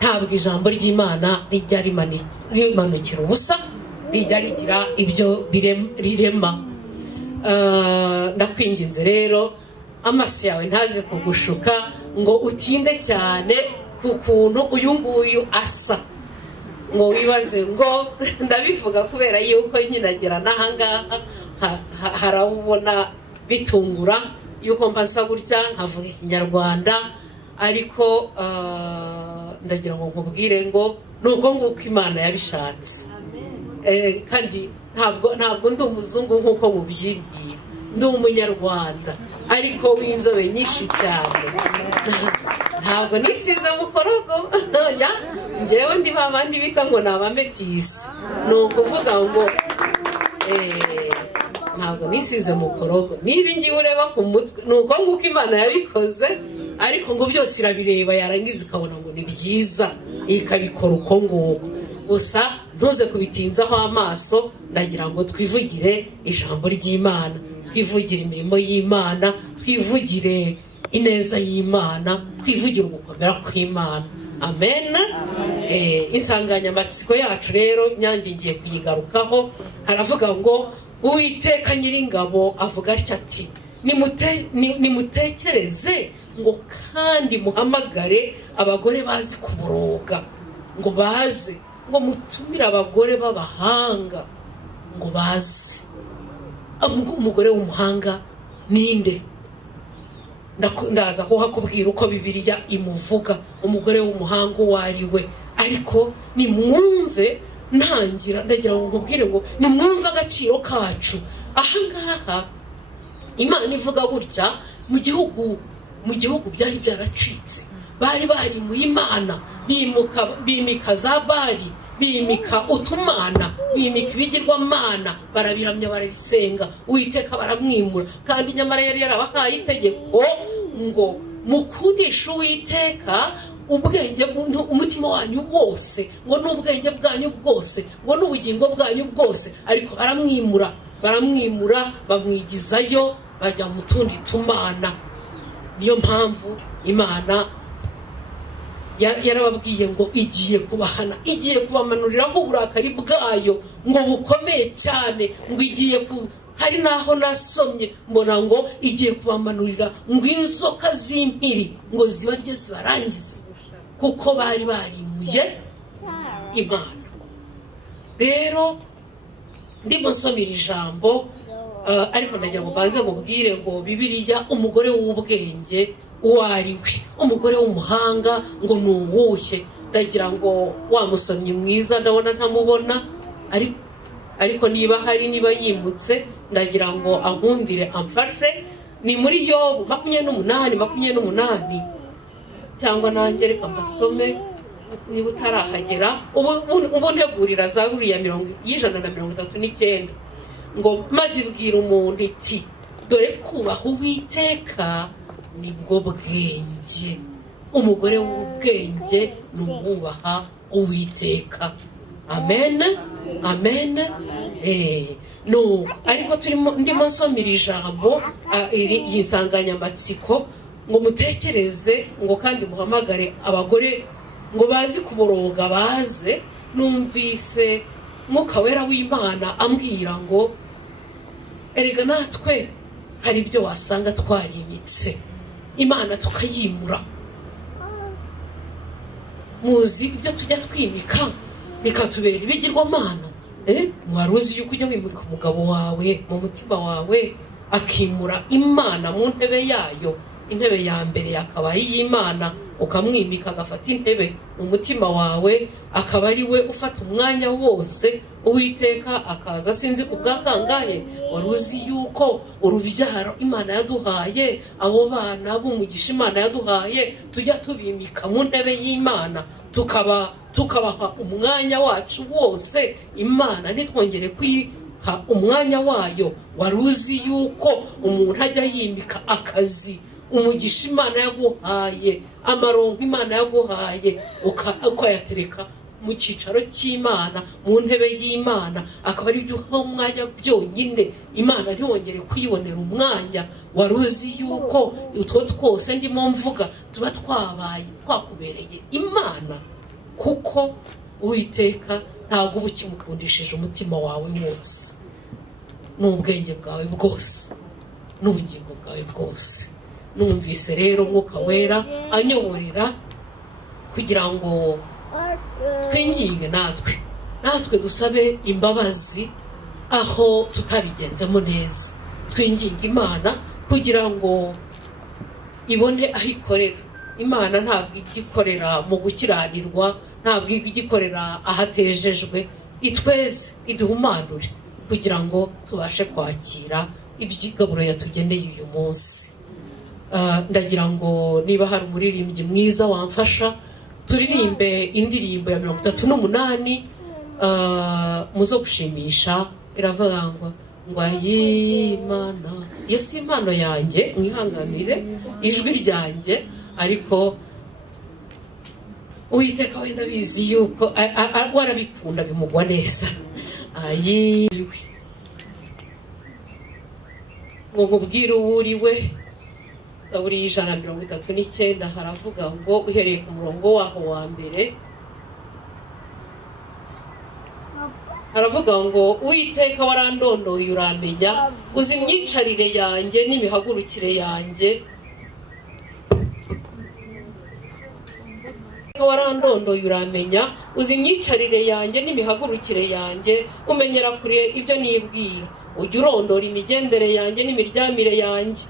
ntabwo ijambo ry'Imana rijya rimanukira ubusa, rijya rigira ibyo rirema. Ndakwinginze rero amaso yawe ntaze kugushuka ngo utinde cyane ku kuntu uyu nguyu asa, ngo wibaze ngo ndabivuga kubera yuko nyinagera n'ahangaha harawubona bitungura yuko mbasa gutya nkavuga Ikinyarwanda, ariko ndagira ngo nkubwire ngo nuko nguko Imana yabishatse. Kandi ntabwo ndi umuzungu nk'uko mubyibwira, ndi umunyarwanda ariko w'inzobe nyinshi cyane. Ntabwo nisize mukorogo, njyewe ndi babandi bita ngo ni abametisi. Ni ukuvuga ngo ntabwo nisize mukorogo. Niba ngiye ureba ku mutwe ni uko nguko Imana yabikoze, ariko ngo byose irabireba yarangiza ikabona ngo ni byiza, ikabikora uko nguko. Gusa ntuze kubitinzaho amaso, ndagira ngo twivugire ijambo ry'Imana, twivugire imirimo y'Imana, twivugire ineza y'Imana, twivugire ugukomera kw'Imana. Amen. Insanganyamatsiko yacu rero nyange ngiye kuyigarukaho. Haravuga ngo Uwiteka Nyiringabo avuga ati nimutekereze ngo kandi muhamagare abagore bazi kuboroga, ngo baze, ngo mutumire abagore b'abahanga ngo baze. Umugore w'umuhanga ninde? Ndaza kuhakubwira uko Bibiliya imuvuga umugore w'umuhanga uwo ari we, ariko nimwumve ntangira ndagira ngo nkubwire ngo nimwumve agaciro kacu. Ahangaha Imana ivuga gutya mu gihugu byari byaracitse, bari mu Imana, bimika za Bali, bimika utumana, bimika ibigirwamana, barabiramya barabisenga. Uwiteka baramwimura, kandi nyamara yari yarabahaye itegeko ngo mukundishe Uwiteka ubwenge umutima wanyu wose, ngo n'ubwenge bwanyu bwose, ngo n'ubugingo bwanyu bwose. Ariko baramwimura bamwigizayo, bajya mu tundi tumana. Niyo mpamvu Imana yarababwiye ngo igiye kubahana, igiye kubamanuriraho uburakari bwayo ngo bukomeye cyane, ngo igiye hari naho nasomye mbona ngo igiye kubamanurira ngo inzoka z'impiri ngo zibarye zibarangize, kuko bari barimuye Imana. Rero ndimo nsomera ijambo, ariko ndagira ngo baze mubwire ngo Bibiliya umugore w'ubwenge uwo ari we, umugore w'umuhanga ngo ni uwuhe? ndagira ngo wa musomyi mwiza ndabona ntamubona ariko niba hari, niba yimutse ndagira ngo ankundire amfashe. Ni muri Yobu 28 cyangwa nanjye reka mbasome niba utarahagera. Ubu ntegurira Zaburi ya 139 ngo maze ibwira umuntu iti dore kubaha Uwiteka nibwo bwenge, umugore w'ubwenge ni uwubaha Uwiteka. Amen, amen. No, ariko ndimo nsomera ijambo y'insanganyamatsiko ngo mutekereze ngo kandi muhamagare abagore ngo bazi kuboroga baze. Numvise Mwuka Wera w'Imana ambwira ngo erega natwe hari ibyo wasanga twarimitse Imana tukayimura. Muzi ibyo tujya twimika bikatubera ibigirwamana. Wari uzi yuko ujya wimika umugabo wawe mu mutima wawe akimura Imana mu ntebe yayo? Intebe ya mbere yakaba y'Imana, ukamwimika agafata intebe mu mutima wawe, akaba ari we ufata umwanya wose. Uwiteka akaza sinzi kubwakangahe. Wari uzi yuko urubyaro Imana yaduhaye, abo bana b'umugisha Imana yaduhaye, tujya tubimika mu ntebe y'Imana, tukabaha umwanya wacu wose. Imana ntitwongere kwiha umwanya wayo. Wari uzi yuko umuntu ajya yimika akazi, umugisha Imana yaguhaye, amaronko Imana yaguhaye, ukayatereka mu cyicaro cy'Imana, mu ntebe y'Imana, akaba ari byo uha umwanya byonyine. Imana ntiyongere kwibonera umwanya. Wari uzi yuko utwo twose ndimo mvuga tuba twakubereye Imana, kuko Uwiteka ntabwo uba ukimukundishije umutima wawe wose, n'ubwenge bwawe bwose, n'ubugingo bwawe bwose. Numvise rero Mwuka Wera anyoborera kugira ngo twinginge natwe dusabe imbabazi aho tutabigenzemo neza. Twinginge Imana kugira ngo ibone aho ikorera. Imana ntabwo igikorera mu gukiranirwa, ntabwo igikorera ahatejejwe. Itweze, iduhumanure kugira ngo tubashe kwakira iby'igaburo yatugeneye uyu munsi. Ndagira ngo niba hari umuririmbyi mwiza wamfasha turirimbe indirimbo ya 38 muzo gushimisha. Iravuga ngo ayimana. Iyo si impano yanjye, mwihanganire ijwi ryanjye, ariko Uwiteka wenda bizi yuko warabikunda bimugwa neza. Ayiwe ngo mubwire uwuriwe. Zaburi 139 haravuga ngo uhereye ku murongo waho wa mbere haravuga ngo Uwiteka warandondoye uramenya, uzi imyicarire yanjye n'imihagurukire yanjye. Warandondoye uramenya, uzi imyicarire yanjye n'imihagurukire yanjye, umenyera kure ibyo nibwira. Ujya urondora imigendere yanjye n'imiryamire yanjye,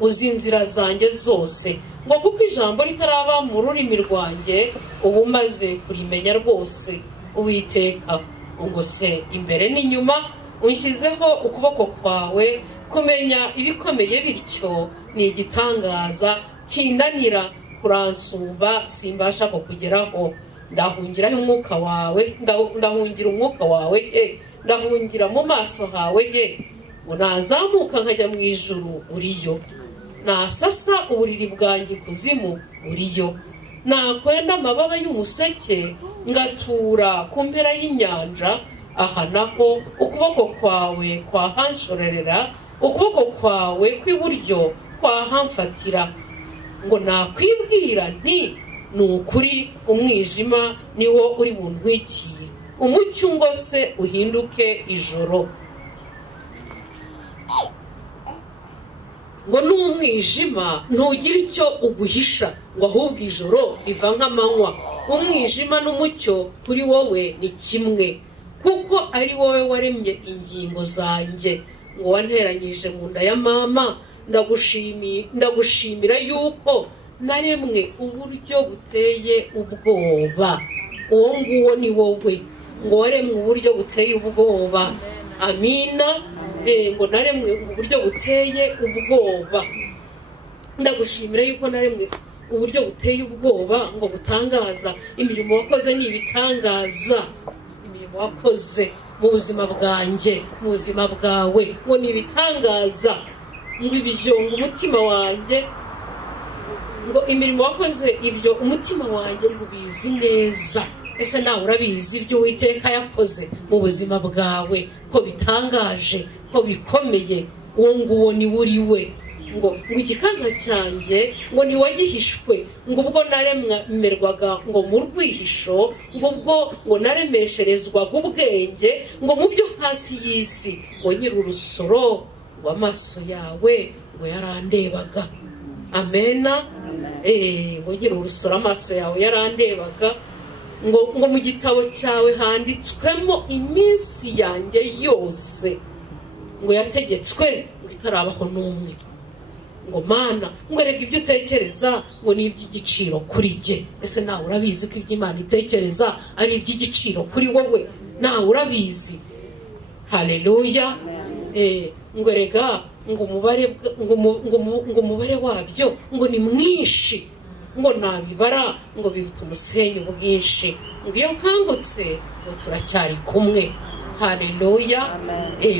uzi inzira zanjye zose. Ngo kuko ijambo ritaraba mu rurimi rwanjye, ubu maze kurimenya rwose. Uwiteka ngo se imbere n'inyuma, unshyizeho ukuboko kwawe. Kumenya ibikomeye bityo ni igitangaza kindanira kuransumba, simbasha kugeraho. Ndahungira umwuka wawe, ndahungira umwuka wawe, ndahungira mu maso hawe. Ngo nazamuka nkajya mu ijuru, uriyo. Nasasa uburiri bwanjye kuzimu, uriyo. Nakwenda amababa y'umuseke ngatura ku mpera y'inyanja, aha naho ukuboko kwawe kwahanshorerera, ukuboko kwawe kw'iburyo kwahamfatira. Ngo nakwibwira nti ni ukuri umwijima niwo uri buntwikire, umucyo ngo se uhinduke ijoro. Ngo n'umwijima ntugira icyo uguhisha, ngo ahubwo ijoro riva nk'amanywa. Umwijima n'umucyo kuri wowe ni kimwe, kuko ari wowe waremye ingingo zanjye. Ngo wanteranyije mu nda ya mama, ndagushimira yuko naremwe uburyo buteye ubwoba. Uwo nguwo ni wowe, ngo waremwe uburyo buteye ubwoba. Amina. Ngo naremwe uburyo buteye ubwoba. Ndagushimira yuko naremwe uburyo buteye ubwoba, ngo butangaza. Imirimo wakoze ni ibitangaza. Imirimo wakoze mu buzima bwanjye, mu buzima bwawe, ngo ni ibitangaza. Ngo ibyo, ngo umutima wanjye, ngo imirimo wakoze ibyo umutima wanjye ngo ubizi neza. Ese nawe urabizi ibyo Uwiteka yakoze mu buzima bwawe ko bitangaje, ko bikomeye? Uwo nguwo ni uri we. Ngo igikanka cyanjye ngo niwagihishwe, ngo ubwo naremerwaga ngo mu rwihisho, ngo ubwo ngo naremesherezwaga ubwenge, ngo mu byo hasi y'isi, ngo nyiri urusoro w'amaso yawe ngo yarandebaga. Amena. Ngo nyiri urusoro amaso yawe yarandebaga. Ngo mu gitabo cyawe handitswemo iminsi yanjye yose, ngo yategetswe ngo itarabaho n'umwe. Ngo Mana, ngo reka ibyo utekereza ngo ni iby'igiciro kuri jye. Ese nawe urabizi ko ibyo Imana itekereza ari iby'igiciro kuri wowe? Nawe urabizi? Haleluya. Ngo rega ngo umubare wabyo ngo ni mwinshi, ngo nabibara ngo bibita umusenyi ubwinshi. Ngo iyo nkangutse ngo turacyari kumwe. Haleluya.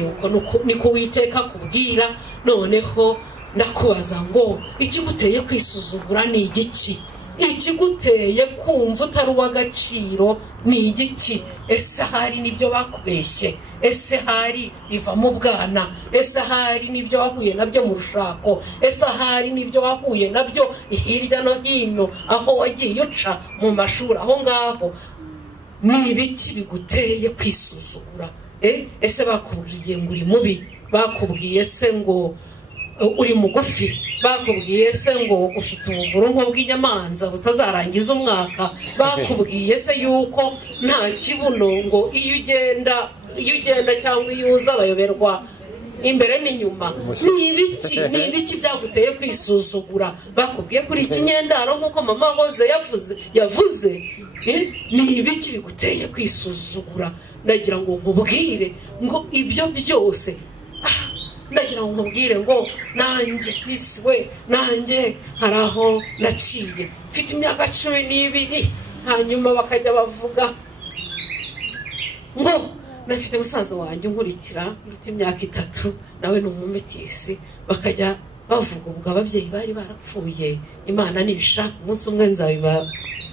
Uko niko Uwiteka kubwira. Noneho ndakubaza ngo ikiguteye kwisuzugura ni igiki? Ikiguteye kumva utari uw'agaciro ni igiki? Ese hari n'ibyo bakubeshye? Ese hari biva mu bwana? Ese hari n'ibyo wahuye nabyo mu rushako? Ese hari n'ibyo wahuye nabyo hirya no hino aho wagiye uca mu mashuri aho ngaho? Ni ibiki biguteye kwisuzugura? Ese bakubwiye ngo uri mubi? Bakubwiye se ngo uri mugufi? Bakubwiye se ngo ufite uburonko bw'inyamanza butazarangiza umwaka? Bakubwiye se yuko nta kibuno, ngo iyo ugenda cyangwa iyo uza bayoberwa imbere n'inyuma? Ni ibiki byaguteye kwisuzugura? Bakubwiye kuri ikinyendaro nk'uko mama Hoze yavuze? Ni ibiki biguteye kwisuzugura? Ndagira ngo nkubwire ngo ibyo byose, ndagira ngo nkubwire ngo nanjye disiwe, nanjye hari aho naciye mfite imyaka 12, hanyuma bakajya bavuga ngo nafite musaza wanjye unkurikira mfite imyaka 3, nawe ni umumetisi. Bakajya bavuga ubwo ababyeyi bari barapfuye. Imana nibishaka umunsi umwe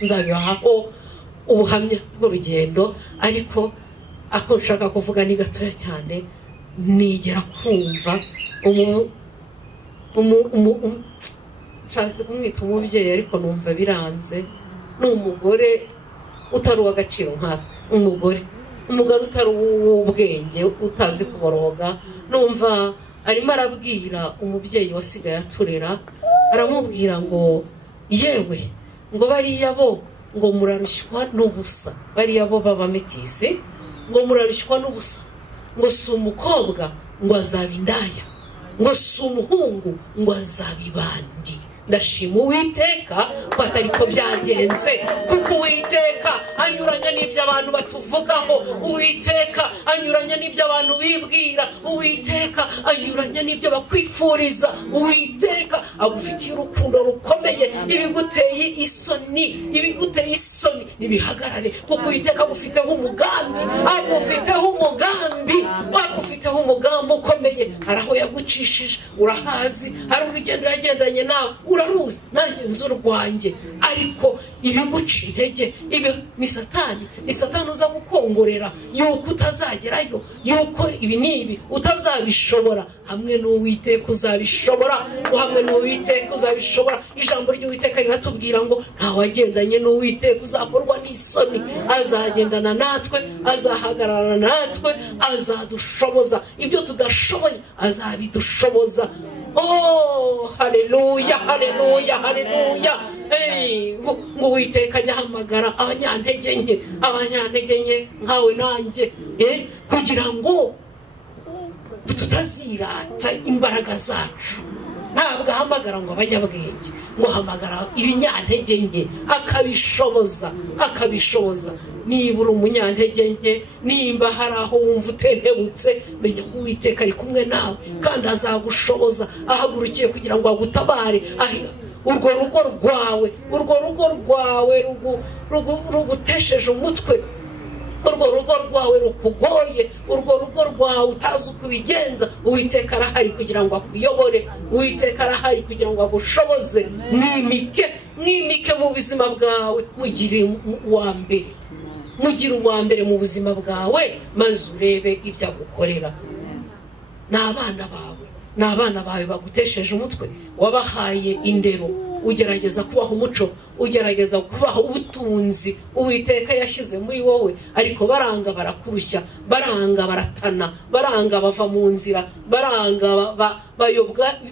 nzabibahaho ubuhamya bw'urugendo, ariko ako nshaka kuvuga ni gatoya cyane. Nigera kumva nshatse kumwita umubyeyi ariko numva biranze. Ni umugore utari uw'agaciro nkatwe, umugore utari uw'ubwenge, utazi kuboroga. Numva arimo arabwira umubyeyi wasigaye aturera, aramubwira ngo yewe, ngo bariya bo ngo murarushywa n'ubusa, bariya bo b'abametisi ngo murarushywa n'ubusa. Ngo si umukobwa ngo azaba indaya, ngo si umuhungu ngo azaba ibandi. Ndashima Uwiteka ko atari ko byagenze, kuko Uwiteka anyuranya n'ibyo abantu batuvugaho. Uwiteka anyuranya n'ibyo abantu bibwira. Uwiteka anyuranya n'ibyo bakwifuriza. Uwiteka agufitiye urukundo rukomeye. Ibiguteye isoni nibihagarare, kuko Uwiteka agufiteho umugambi, agufiteho umugambi ukomeye. Hari aho yagucishije urahazi, hari urugendo yagendanye nawe uraruzi, nanjye nzi urwanjye. Ariko ibiguca intege ni satani uza gukongorera yuko utazagerayo, yuko ibi n'ibi utazabishobora. Hamwe n'Uwiteka uzabishobora, hamwe n'Uwiteka uzabishobora. Ijambo ry'Uwiteka riratubwira ngo ntawagendanye n'Uwiteka uzakorwa n'isoni. Azagendana natwe, azahagarara natwe, azadushoboza ibyo tudashoboye, azabidushoboza. Haleluya, haleluya, haleluya. Ngo Uwiteka ajya ahamagara abanyantege nke nkawe nanjye, kugira ngo tutazirata imbaraga zacu, ntabwo ahamagara ngo abanyabwenge, ngo ahamagara ibinyantege nke akabishoboza. Niba uri umunyantege nke, nimba hari aho wumva utentebutse, menya ko Uwiteka ari kumwe nawe kandi azagushoboza, ahagurukiye kugira ngo agutabare. urwo rugo rwawe rugutesheje umutwe, urwo rugo rwawe rukugoye, urwo rugo rwawe utazi uko ubigenza, Uwiteka arahari kugira ngo akuyobore, Uwiteka arahari kugira ngo agushoboze. Mwimike mu buzima bwawe, mugire uwa mbere mu buzima bwawe, maze urebe ibyo agukorera. Ni abana bawe bagutesheje umutwe, wabahaye indero, ugerageza kubaha umuco, ugerageza kubaha ubutunzi Uwiteka yashyize muri wowe, ariko baranga barakurushya, baranga baratana, baranga bava mu nzira, baranga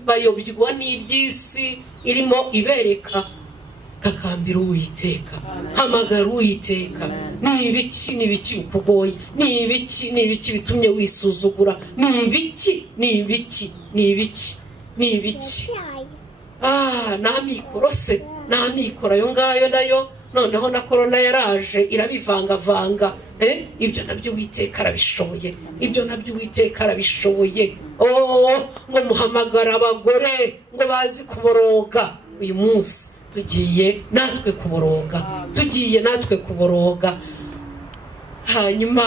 bayobywa n'iby'isi irimo ibereka. Takambira Uwiteka, hamagara Uwiteka. Ni ibiki bikugoye? Ni ibiki bitumye wisuzugura? Ni ibiki? N'amikoro se, n'amikoro ayo ngayo nayo, noneho na korona yaraje irabivangavanga. Ibyo nabyo Uwiteka arabishoboye. Ngo muhamagara abagore ngo bazi kuboroga. Uyu munsi tugiye natwe kuboroga. Hanyuma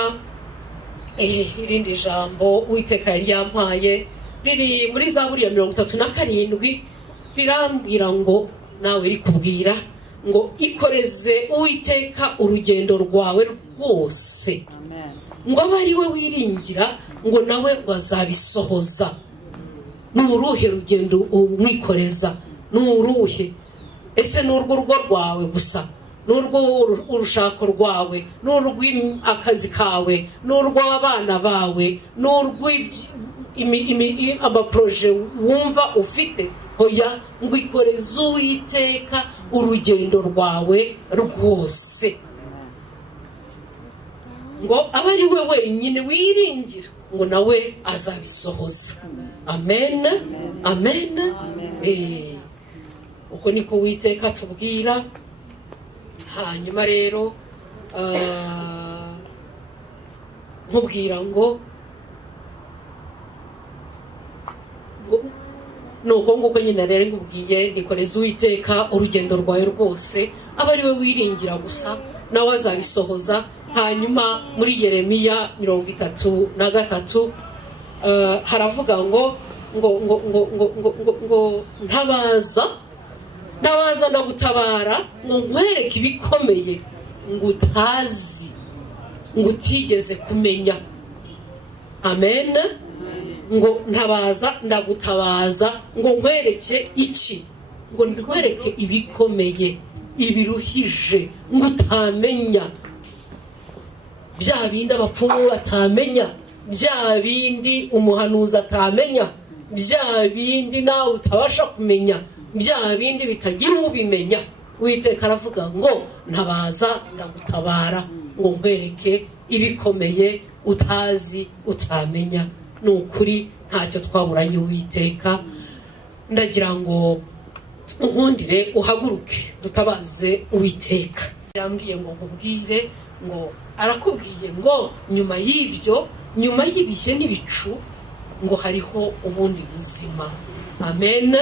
irindi jambo Uwiteka yari yampaye riri muri Zaburi ya 37, rirambwira ngo nawe rikubwira ngo ikoreze Uwiteka urugendo rwawe rwose, ngo abe ari we wiringira, ngo nawe bazabisohoza. Ni uruhe rugendo umwikoreza? Ni uruhe? Ese n'urwo rugo rwawe gusa, n'urwo urushako rwawe, n'urw'akazi kawe, n'urw'abana bawe, n'urw'amaproje wumva ufite? Hoya, ngo ikoreze Uwiteka urugendo rwawe rwose, ngo abe ari we wenyine wiringira, ngo nawe azabisohoza. Amen. Uko niko Uwiteka atubwira. Hanyuma rero nkubwira ngo nuko nguko nyine rero nkubwiye, nikoreze Uwiteka urugendo rwawe rwose, aba ari we wiringira gusa, nawe azabisohoza. Hanyuma muri Yeremiya 33 haravuga ngo ntabaza ndagutabara, ngo nkwereke ibikomeye ngo utazi, ngo utigeze kumenya. Amen. Ngo ntabaza ndagutabaza, ngo nkwereke iki? Ngo nkwereke ibikomeye, ibiruhije, ngo utamenya, bya bindi abapfumu batamenya, bya bindi umuhanuzi atamenya, bya bindi nawe utabasha kumenya, bya bindi bitagira ubimenya. Uwiteka aravuga ngo ntabaza ndagutabara, ngo nkwereke ibikomeye utazi utamenya. Ni ukuri ntacyo twaburanye Uwiteka. Ndagira ngo unkundire uhaguruke dutabaze Uwiteka. Yambwiye ngo nkubwire, ngo arakubwiye ngo nyuma y'ibyo, nyuma y'ibihe n'ibicu, ngo hariho ubundi buzima. Amen.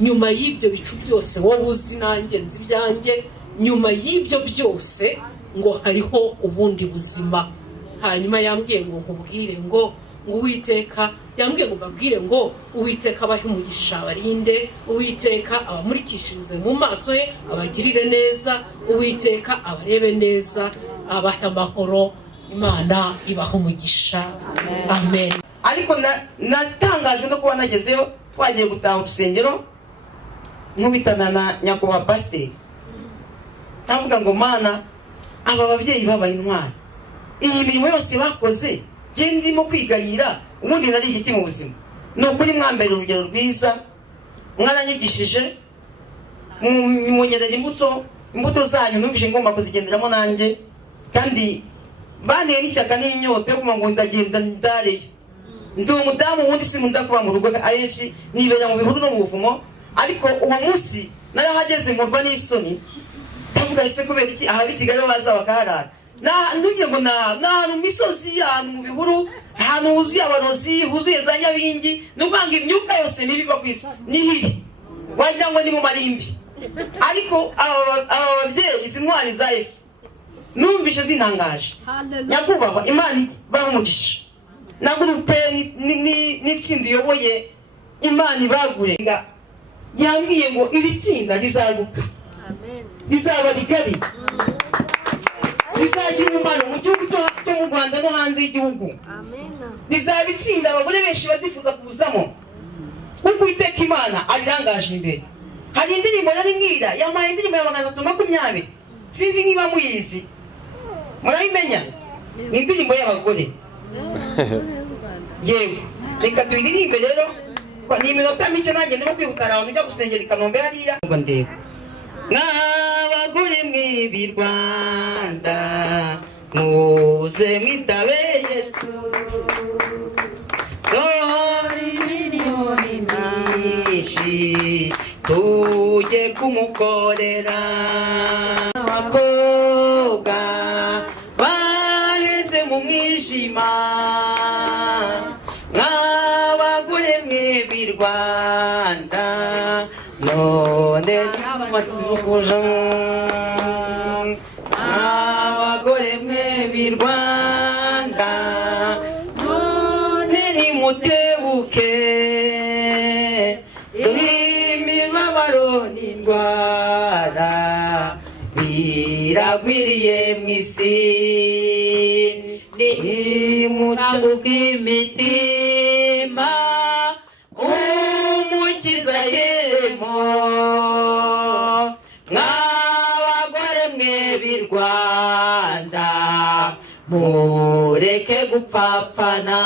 Nyuma y'ibyo bicu byose wowe uzi nanjye nzi ibyanjye, nyuma y'ibyo byose ngo hariho ubundi buzima. Hanyuma yambwiye ngo nkubwire ngo Uwiteka yambwiye ngo mbabwire ngo Uwiteka abahe umugisha, abarinde, Uwiteka abamurikishirize mu maso ye, abagirire neza, Uwiteka abarebe neza, abahe amahoro. Imana ibahe umugisha. Amen. Ariko natangajwe no kuba nagezeyo, twagiye gutaha urusengero nkubitana na nyakubahwa pasiteri, nkavuga ngo Mana, aba babyeyi babaye intwari, iyi mirimo yose bakoze je ndimo kwiganyira, ubundi nari iki mu buzima? Ni ukuri mwambere urugero rwiza, mwaranyigishije, munyerera imbuto zanyu, numvise ngomba kuzigenderamo nanjye, kandi baniye n'ishyaka n'inyota yo kuvuga ngo ndagenda ndareyo. ndi umudamu wundi sinkunda kuba mu rugo ahenshi nibera mu bihuru no mu buvumo, ariko uwo munsi narahageze nkorwa n'isoni ndavuga ese kubera iki aha i Kigali baza bakaharara ntugiye ngo n'ahantu mu misozi, ahantu mu bihuru, ahantu huzuye abarozi, huzuye za nyabingi, ni ukuvuga ngo imyuka yose n'ibiba ku isi nihiri wagira ngo ni mu marimbi. Ariko aba babyeyi izi ntwari za Yesu numvishe zintangaje. Nyakubahwa Imana ibahe umugisha na gurupe n'itsinda uyoboye, Imana ibagure. Yambwiye ngo iri tsinda rizaguka, rizaba rigari, rizagira umumaro mu gihugu cyo mu Rwanda no hanze y'igihugu. Rizaba itsinda abagore benshi bazifuza kuzamo kuko Uwiteka Imana arirangaje imbere. Hari indirimbo nari mwira yamaye indirimbo ya 320, sinzi niba muyizi, murayimenya? Ni indirimbo y'abagore. Yewe reka tuyiririmbe rero, ni iminota mike nanjye ndimo kwihutana abantu ujya gusengera i Kanombe hariya ngo ndebe. N'abagore mwe b'i Rwanda muze mwitabe Yesu, dore miliyoni nyinshi tujye kumukorera. Abakobwa baheze mu mwijima, nk'abagore mwe b'i Rwanda none abagore mwe b'i Rwanda none nimutebuke, imibabaro n'indwara biragwiriye mu isi, nimucuke imitima umukiza yemo. Nk'abagore mwe b'i Rwanda mureke gupfapfana,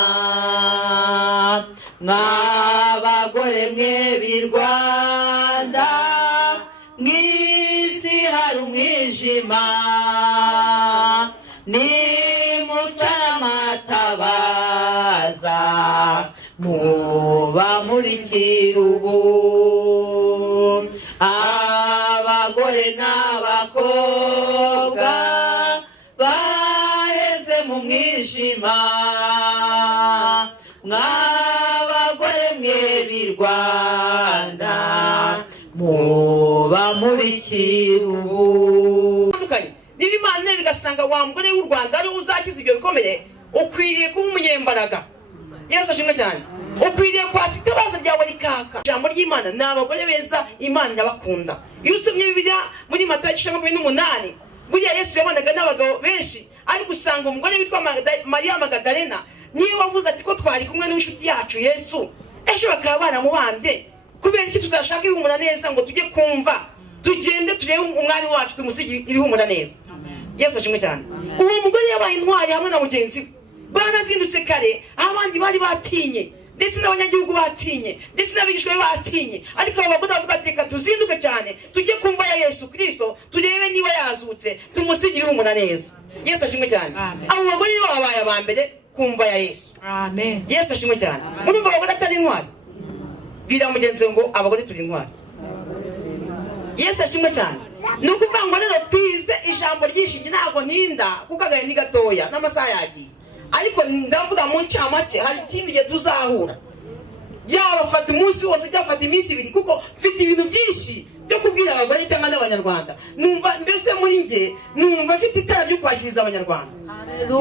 nk'abagore mwe b'i Rwanda mw'isi hari umwijima, nimutamatabaza mubamurikira ubu. Abagore n'abakobwa baheze mu mwijima, nk'abagore mwe b'i Rwanda mubamurikira ubu. Niba Imana bigasanga wa mugore w'u Rwanda ari uzakiza ibyo bikomeye, ukwiriye kuba umunyembaraga. Yesu ashimwe cyane. Ukwiriye kwatsa itabaza ryawe rikaka. Ijambo ry'Imana ni abagore beza Imana irabakunda. Iyo usomye Bibiliya muri Matayo 28, buriya Yesu yabanaga n'abagabo benshi, ariko usanga umugore witwa Mariya Magadalena niyo wavuze ati ko twari kumwe n'inshuti yacu Yesu, ejo bakaba baramubambye. Kubera iki tutashaka ibihumura neza ngo tujye kumva, tugende turebe umwami wacu tumusigire ibihumura neza. Yesu ashimwe cyane. Uwo mugore yabaye intwari hamwe na mugenzi we, barazindutse kare, abandi bari batinye, ndetse n'abanyagihugu batinye, ndetse n'abigishwa be batinye, ariko abo bagore bavuga ati reka tuzinduke cyane tujye kumva ya Yesu Kristo, turebe niba yazutse tumusigire ibihumura neza. Yesu ashimwe cyane. Abo bagore nibo babaye aba mbere kumva ya Yesu. Amen. Yesu ashimwe cyane. Urumva abagore atari intwari? Bwira mugenzi we ngo abagore turi intwari. Yesu ashimwe cyane. Ni ukuvuga ngo rero twize ijambo ry'ishinge, ntabwo ntinda kuko agahe ni gatoya n'amasaha yagiye, ariko ndavuga mu ncamake hari ikindi gihe tuzahura, byabafata umunsi wose, byafata iminsi ibiri, kuko mfite ibintu byinshi byo kubwira abagore cyangwa n'abanyarwanda. Numva mbese muri nge numva mfite itara ryo kwakiriza abanyarwanda.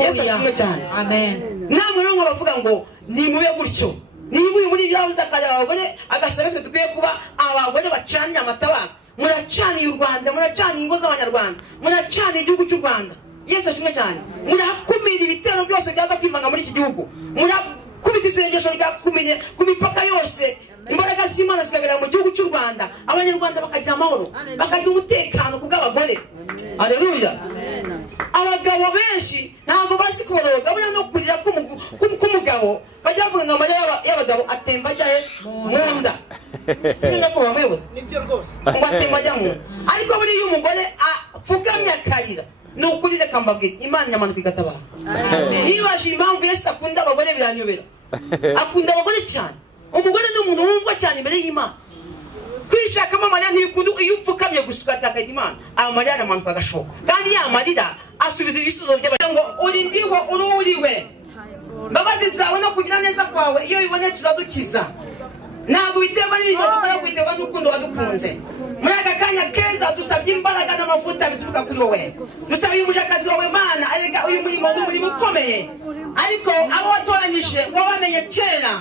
Yesu ashimwe cyane. Amen. Namwe rero bavuga ngo nimube gutyo, niba uri muri byavuze akajya abagore agasaba twe dukwiye kuba abagore bacaniye amatabaza, muracaniye u Rwanda, muracaniye ingo z'abanyarwanda, muracaniye igihugu cy'u Rwanda. Yesu ashimwe cyane. Murakumira ibitero byose byaza kwivanga muri iki gihugu, murakubita isengesho rigakumira ku mipaka yose, imbaraga z'Imana zikagera mu gihugu cy'u Rwanda, abanyarwanda bakagira amahoro, bakagira umutekano ku bw'abagore. Haleluya. Abagabo benshi ntabwo bazi kuboroga, buriya no kurira k'umugabo bajya bavuga ngo amarira y'abagabo atemba ajyahe mu nda. Singa ko bamuyobozi nibyo rwose ngo atemba ajya mu nda, ariko buriya umugore apfukamye akarira, ni ukuri reka mbabwira Imana nyamanuka igatabara. Nibaje impamvu Yesu akunda abagore biranyobera. akunda abagore cyane. Umugore ni umuntu wumva cyane imbere y'Imana. Kwishakamo amarira ntibikunda, iyo upfukamye gusa ugataka Imana, amarira aramanuka agashoka, kandi ya marira asubiza ibisubizo by'abantu ngo uri ndiho ururiwe. Mbabazi zawe no kugira neza kwawe iyo bibonetse uradukiza. Ntabwo biterwa n'ibintu dukora, biterwa n'urukundo wadukunze. Muri aka kanya keza dusabye imbaraga n'amavuta bituruka kuri wowe. Dusabye umujakazi wawe Mana, arega uyu murimo ni umurimo ukomeye, ariko abo watoranyije wabamenye kera,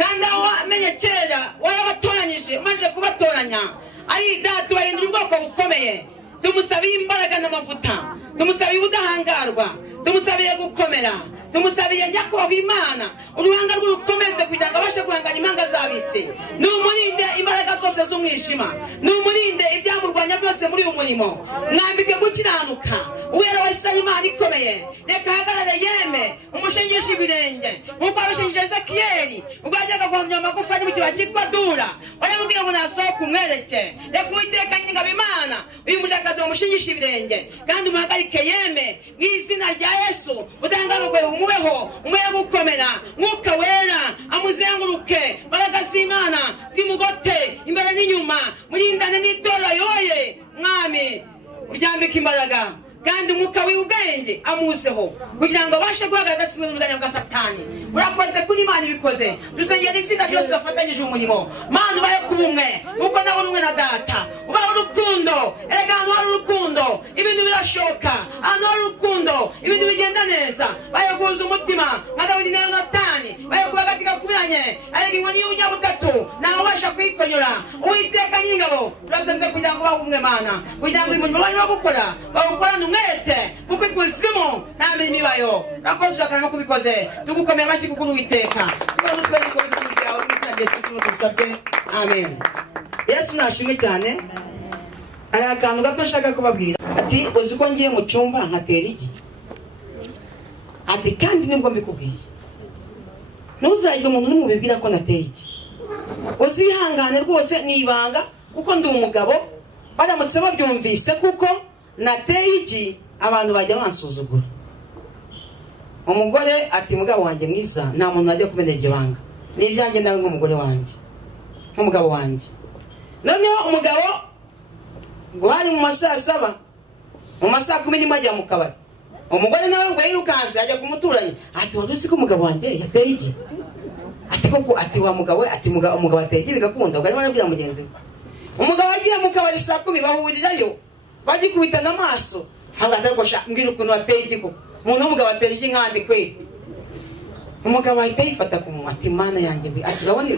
kandi abo wamenye kera wayabatoranyije umaze kubatoranya ari data bahindura ubwoko bukomeye. Tumusabiye imbaraga n'amavuta, tumusabiye ubudahangarwa, tumusabiye gukomera, tumusabiye nyakubahwa Imana uruhanga rw'urukomeze kugira ngo abashe guhangana impanga z'abisi. Numurinde imbaraga zose z'umwijima, numurinde ibyamurwanya byose muri uyu murimo. Mwambike gukiranuka, uwera wa Isirayeli Imana ikomeye. Reka ahagarare yeme umushingisha ibirenge nk'uko abashingije Ezekiyeli ubwo yajyaga guhondya amagufa ari mu kibaya cyitwa Dura, baramubwiye ngo nasohoke umwereke. Reka Uwiteka nyir'ingabo Imana uyu mujakazi bamushingisha ibirenge, kandi umuhagarike yeme mu izina rya Yesu. Udahangarwe umubeho, umwere gukomera, Mwuka wera amuzenguruke, mbaraga z'Imana zimugote imbere n'inyuma, murindane n'itora yoye. Mwami uryambike imbaraga, kandi umwuka w'ubwenge amuzeho kugira ngo abashe guhagarara mu buriganya bwa Satani. Urakoze kuri Imana ibikoze. Dusengera itsinda ryose bafatanyije umurimo. Mana ubahe kuba umwe nk'uko nawe uri umwe na Data. Ubahe urukundo, erega ahantu hari urukundo ibintu birashoboka, ahantu hari urukundo ibintu bigenda neza. Bahe guhuza umutima nka Dawidi na Yonatani, bahe kuba agati gakubiranye, arega inkoni y'ubunyabutatu ntawe ubasha kuyikonyora. Uwiteka nyir'ingabo turasabwe kugira ngo bahe umwe Mana, kugira ngo uyu murimo barimo gukora bawukorane umwete, kuko ikuzimu nta mirimo ibayo. Urakoze urakana no kubikoze, tugukomera amashyi kuko Uwiteka tubanutwere n'ukomeze kugira ngo mu izina rya Yesu Kristo dusabye, amen. Yesu nashimwe cyane. Hari akantu gato nshaka kubabwira. Ati uzi ko ngiye mu cyumba nkatera igi? Ati kandi nibwo mbikubwiye ntuzagire umuntu n'umubibwira ko nateye igi. Uzihangane rwose ni ibanga, kuko ndi umugabo. Baramutse babyumvise kuko nateye igi abantu bajya bansuzugura. Umugore ati mugabo wanjye mwiza, nta muntu najya kumenera iryo banga, ni iryanjye nawe nk'umugore wanjye, nk'umugabo wanjye. Noneho umugabo ngo hari mu masaa 7, mu masaa 10 ajya mu kabari. Umugore nawe ngo yirukanse ajya kumuturanye, ati wari uzi ko umugabo wanjye yateye igi? Ati koko, ati wa mugabo, ati umugabo ateye igi bigakunda. Ubwo arimo arabwira mugenzi we. Umugabo agiye mu kabari saa 10 bahurirayo, bagikubitana amaso. Hagati ko mbwira ukuntu wateye igi koko. Umuntu w'umugabo ateye igi nkandi kwe. Umugabo ahita yifata ku munwa ati Mana yanjye, ati urabona